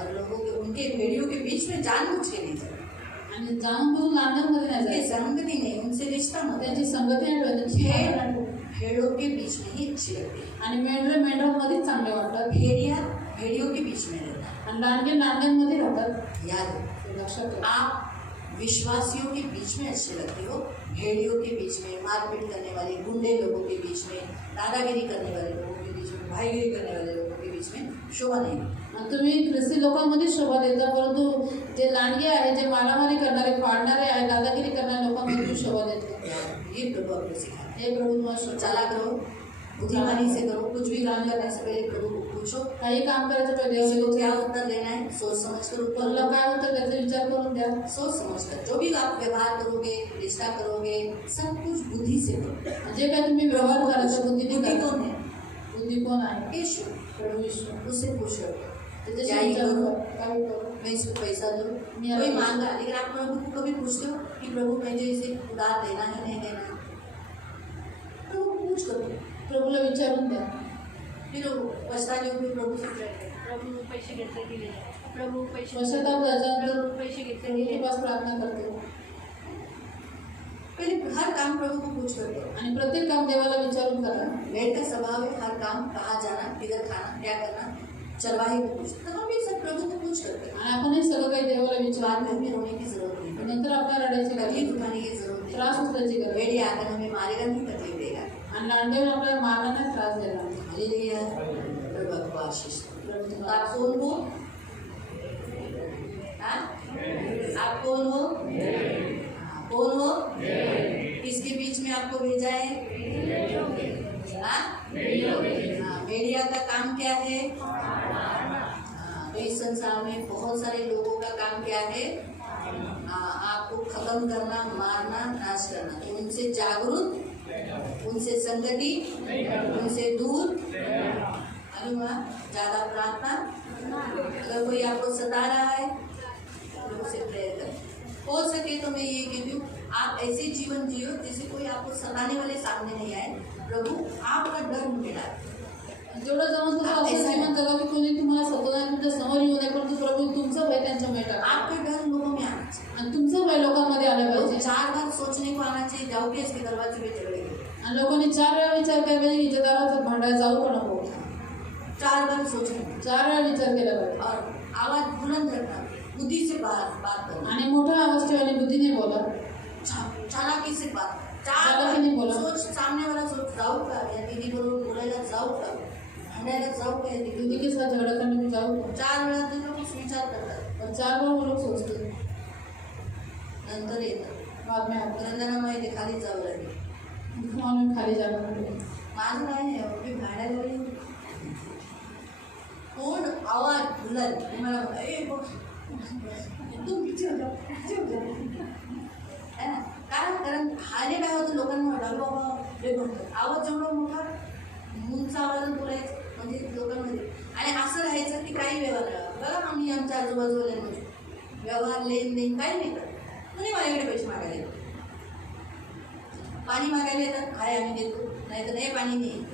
और लोगों के उनके भेड़ियों के बीच में जानबूझ के नहीं जाना, आणि जाणून बुजून लांडग्यांमध्ये नाही उनकी जायचं. संगति नहीं, उनसे रिश्ता मत। त्यांची संगती नाही ठेवायची. भेड़ भेड़ों के बीच में ही अच्छी लगती है। आणि मेंढरांमध्येच चांगले वाटतात. भेड़िया भेड़ियों के बीच में रहता आणि लांडगे लांडग्यांमध्ये राहतात. है। याद रखो, हे लक्षात ठेवा. आप विश्वासियों के बीच में अच्छे लगते हो, भेड़ियों के बीच में, मारपीट करने वाले गुंडे लोगों के बीच में, दादागिरी करने वाले लोगों के बीच में, भाईगिरी करने वाले लोगों के बीच में शोभा नहीं। आणि तुम्ही ख्रिस्ती लोकांमध्ये शोभा देता, परंतु जे लांडगे आहे, जे मारामारी करणारे, फाडणारे आहे, दादागिरी करणाऱ्या लोकांमध्ये तुम्ही शोभा देतो. ये प्रभु आपको सिखाता है। हे प्रभू तुम्हाला शोभा. चला करो, बुद्धिमानी से करो, कुछ भी काम करने से पहले प्रभु को पूछो, काही काम करायचं पहिले किसी को देवाला क्या उत्तर देना है, सोच समझ कर उत्तर तुला दो। काय होतं त्याचा विचार करून द्या. सोच समझ कर जो भी आप व्यवहार करोगे, रिश्ता करोगे, सब कुछ बुद्धि से करो। जे काय तुम्ही व्यवहार करायचा बुद्धीने बुद्धि करा. कौन है? बुद्धी कोण आहे? यीशु। प्रभू ईश्वर. उससे पूछ लो, त्याच्याशी क्या ही विचार करूं? करा. काय करू? मैं इसको पैसा दूँ? मैं कोई अभी- मांगा, लेकिन आप प्रभु को कभी पूछते हो कि प्रभु मुझे इसे उधार देना है नहीं देना? प्रभु पूछ करो, प्रभूला विचारून द्या. फिर पछताने हुए प्रभु से कहते हैं, प्रभु पैसे घेतले दिले, प्रभु पैसे पश्चाताप झाल्यानंतर प्रभु पैसे घेतले प्रभूच्या दिले. पास प्रार्थना करते. पहले हर काम प्रभु को पूछ कर करो। आणि प्रत्येक काम देवाला विचारून करा. भेड़ का स्वभाव है हर काम, कहाँ जाना, किधर खाना, क्या करना, चरवाहे को पूछ, तो हम भी सब प्रभु को पूछ करते हैं। आणि आपणही सगळं काही देवाला बाद विचारतो. में हमें रोने की जरूरत नहीं, नंतर आपल्याला रडायची गरज तकलीफ नाही. उठाने की जरूरत नहीं। त्रास उचलायची गरज नाही. भेड़िया आकर हमें मारेगा नहीं, तकलीफ देगा। आणि लांडगेवर आपल्याला मारला नाही, त्रास देणार नाही. हालेलुया, प्रभु आपको आशीष दे। प्रभू तो तुम्हाला आप कौन हो? हाँ? आप कौन हो? हाँ, कौन हो? किसके बीच में आपको भेजा है? हाँ? हाँ, भेड़िया का काम क्या है? हाँ, तो इस संसार में बहुत सारे लोगों का काम क्या है? हाँ, आपको खत्म करना, मारना, नाश करना। तो उनसे जागरूक, उनसे संगति, उनसे दूर, ज्यादा प्रार्थना। अगर कोई आपको सता रहा है तो उसे प्रेयर करें। हो सके तो मैं ये कहती हूँ, आप ऐसे जीवन जियो जैसे कोई आपको सताने वाले सामने नहीं आए। प्रभु आपका डर मिटा। जेवढं जमन तुझं असं जीवन जगा की कोणी तुम्हाला सतत तुमच्या समोर येऊ नये, परंतु प्रभू तुमचं भय त्यांच्या मिळतात. आपका डर लोगों में आना चाहिए। आणि तुमचं भय लोकांमध्ये आलं लोग पाहिजे. 4 बार सोचने को आना चाहिए, जाओ के इसके दरवाजे पे झगड़े। आणि लोकांनी 4 वेळा विचार केला पाहिजे की जगाला भांडायला जाऊ का नको. 4 बार सोचना 4 वेळा विचार केला पाहिजे. और आवाज बुलंद रखना, बुद्धि से बात करना, आणि मोठा आवाज ठेवा आणि बुद्धीने बोला. चालाकी से बात। 4 चालाकीने बोला. बार सोच, सामने वाला सोच, जाऊ का या दीदी बरोबर बोलायला जाऊ का, भांडायला जाऊ का या दीदी? दीदी के साथ झगड़ा करने में जाऊ का. 4 वेळा ते लोक विचार करतात, और 4 बार वो लोग सोचते हैं. नंतर येतात बाद में आता है त्यांना माहिती खाली जावं लागेल। म्हणून खाली जाणं पडलं. माझं काय नाही, मी भांडायला लागली, कोण आवाज बुलंद, आणि मला म्हणा, ए बघ तू जेव जा, जेव जा. है ना? कारण हाने काय होतं, लोकांना वाटलं बाबा हे म्हणतो आवाज जेवढा मोठा, उंच आवाजात बोलायचं म्हणजे लोकांमध्ये, आणि असं राहायचं की काही व्यवहार बघा, आम्ही आमच्या आजूबाजूवाल्यांमध्ये व्यवहार लेनदेन काही नाही करत. कोणी माझ्याकडे पैसे मागायला येतात, पाणी मागायला येतात, काय आम्ही देतो, नाही तर नाही पाणी नाही.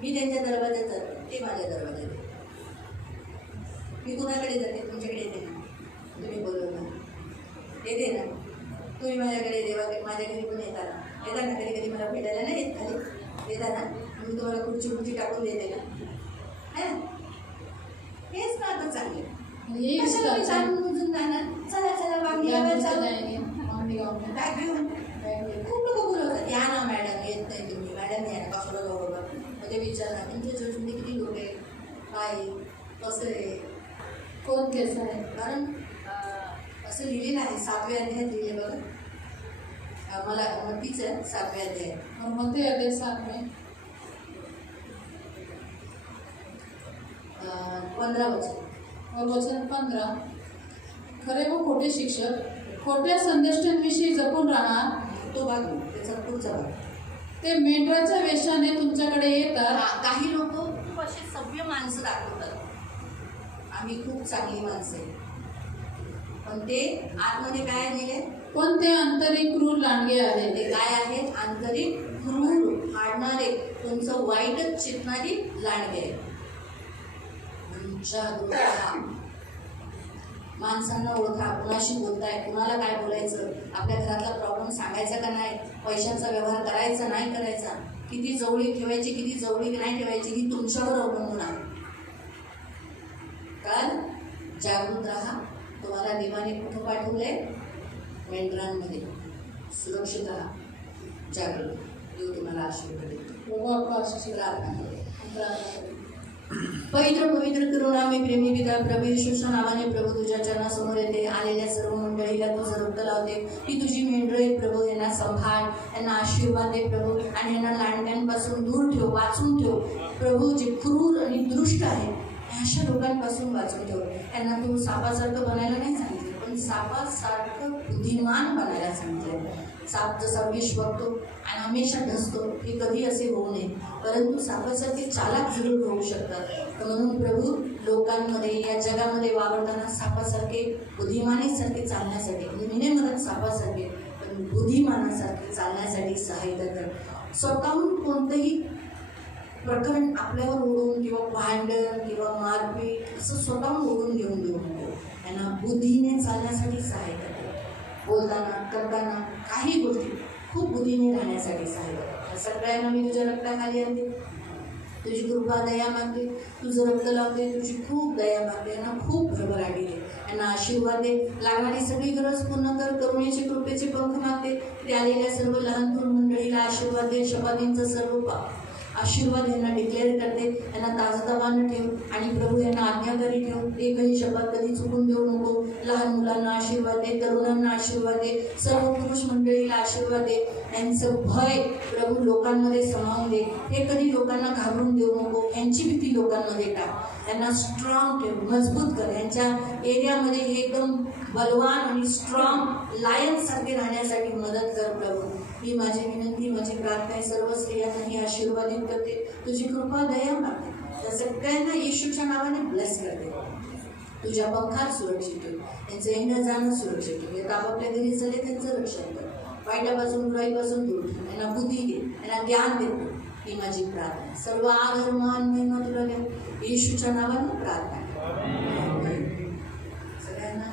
मी त्यांच्या दरवाज्यात जाते, ते माझ्या दरवाज्यात येतात. मी कुणाकडे जाते, तुमच्याकडे येते ना, तुम्ही बोलवता येते ना, तुम्ही माझ्याकडे माझ्या घरी पण येता ना, कधी कधी मला भेटायला नाही येत, खाली येता ना, मी तुम्हाला खुर्ची टाकून देते ना, है ना? हेच ना आता चांगले. यही रिश्ता अच्छा है. जाणून जाणार, चला वांगी या लावायला दिवसात चालू. जाएंगे मामी गाँव में. बॅग घेऊन खूप लोक बोलवतात, या ना मॅडम, येत नाही तुम्ही, मॅडम या ना, कसं बरोबर. मग ते विचारणार तुमच्या चर्चमध्ये किती लोक आहे, काय कसं आहे, कौन कैसा है. कारण असं लिहिलेलं आहे 7व्या अध्यायात लिहिले बघा, मला नक्कीच आहे 7व्या अध्यायात. और मत्ती अध्याय 7 में 15 वचन. और वचन 15. खरे व खोटे शिक्षक खोट्या संदेष्टांविषयी जपून राहा. तो भाग घेऊ, त्याचा पुढचा भाग. ते मेंढराच्या वेशाने तुमच्याकडे येतात. काही लोक खूप असे सभ्य माणसं दाखवतात, आम्ही खूप चांगली माणसं आहे, पण ते आतमध्ये काय लिहिले, पण ते आंतरिक क्रूर लांडगे आहेत. ते काय आहेत, आंतरिक क्रूर, फाडणारे, तुमचं वाईटच चितणारी लांडगे. जागरूक राहा, माणसांना ओळखा, कुणाशी बोलताय, कुणाला काय बोलायचं, आपल्या घरातला प्रॉब्लेम सांगायचा का नाही, पैशांचा व्यवहार करायचा नाही करायचा, किती जवळी ठेवायची, किती जवळी नाही ठेवायची, ही तुमच्यावर अवलंबून आहे. कारण जागरूक राहा. तुम्हाला देवाने कुठं पाठवलंय, मेंढरांमध्ये. सुरक्षित राहा, जागरूक. देव तुम्हाला आशीर्वाद देतो. प्रभू आपका आशीष प्रार्थना करूया. प्रार्थना करें. पवित्र करुणामय प्रेमी पिता, प्रभू येशूच्या नावाने प्रभू तुझ्या चरणासमोर येते. आलेल्या सर्व मंडळीला तुझं रक्त लावते. ही तुझी मेंढरं आहे प्रभू, यांना संभाळ, यांना आशीर्वाद दे प्रभू, आणि यांना लांडग्यांपासून दूर ठेव, वाचून ठेव प्रभू. जे क्रूर आणि दुष्ट आहे अशा लोकांपासून वाचून ठेव. यांना तू सापासारखं बनायला नाही सांगितलं, पण सापासारखं बुद्धिमान बनायला सांगितलं. साप जसा विष बघतो आणि हमेशा ढसतो, हे कधी असे होऊ नये, परंतु सापासारखे चालाक जरूर होऊ शकतात. म्हणून प्रभू, लोकांमध्ये या जगामध्ये वावरताना सापासारखे, बुद्धिमानीसारखे चालण्यासाठी, मी नाही म्हणत सापासारखे, पण बुद्धिमानासारखे चालण्यासाठी सहायता कर. स्वतःहून कोणतंही प्रकरण आपल्यावर ओढून किंवा भांडण किंवा मारपीट असं स्वतःहून ओढून घेऊन देऊ नको. त्यांना बुद्धीने चालण्यासाठी सहायता कर. बोलताना, करताना, काही गोष्टी खूप बुद्धीने राहण्यासाठी सहायता कर. सगळ्यांना मी तुझ्या रक्ताखाली आणते. तुझी कृपा दया मागते, तुझं रक्त लावते, तुझी खूप दया मागते, यांना खूप भरभराटी दे, यांना आशीर्वाद दे, लागणारी सगळी गरज पूर्ण कर, करुणेचे कृपेचे पंख मागते. ते आलेल्या सर्व लहान थोर मंडळीला आशीर्वाद दे, शपथींचा सर्व आशीर्वाद यांना डिक्लेअर करते, यांना ताजतवानं ठेव आणि प्रभू यांना आज्ञाकारी ठेव. एकही शपथ कधी चुकून देऊ नको. लहान मुलांना आशीर्वाद दे, तरुणांना आशीर्वाद दे, सर्व पुरुष मंडळीला आशीर्वाद दे. यांचं भय प्रभू लोकांमध्ये समावून दे. हे कधी लोकांना घाबरून देऊ नको. यांची भीती लोकांमध्ये टाक. त्यांना स्ट्रॉंग ठेव, मजबूत कर. यांच्या एरियामध्ये हे एकदम बलवान आणि स्ट्रॉंग लायन सारखे राहण्यासाठी मदत कर प्रभू. ही माझी विनंती, माझी प्रार्थना आहे. सर्व स्त्रियांना ही आशीर्वादित करते. तुझी कृपा दया मागते. त्या सगळ्यांना येशूच्या नावाने ब्लेस करते. तुझ्या पंखात सुरक्षित ठेव. यांचं येणं जाणं सुरक्षित ठेव. येत आपापल्या घरी चालले त्यांचं रक्षण कर. वाईटापासून बुराईपासून दूर ठेव. यांना बुद्धी दे, यांना ज्ञान दे. ही माझी प्रार्थना. सर्व आदर मान महिमा तुला द्या. येशूच्या नावाने प्रार्थना. सगळ्यांना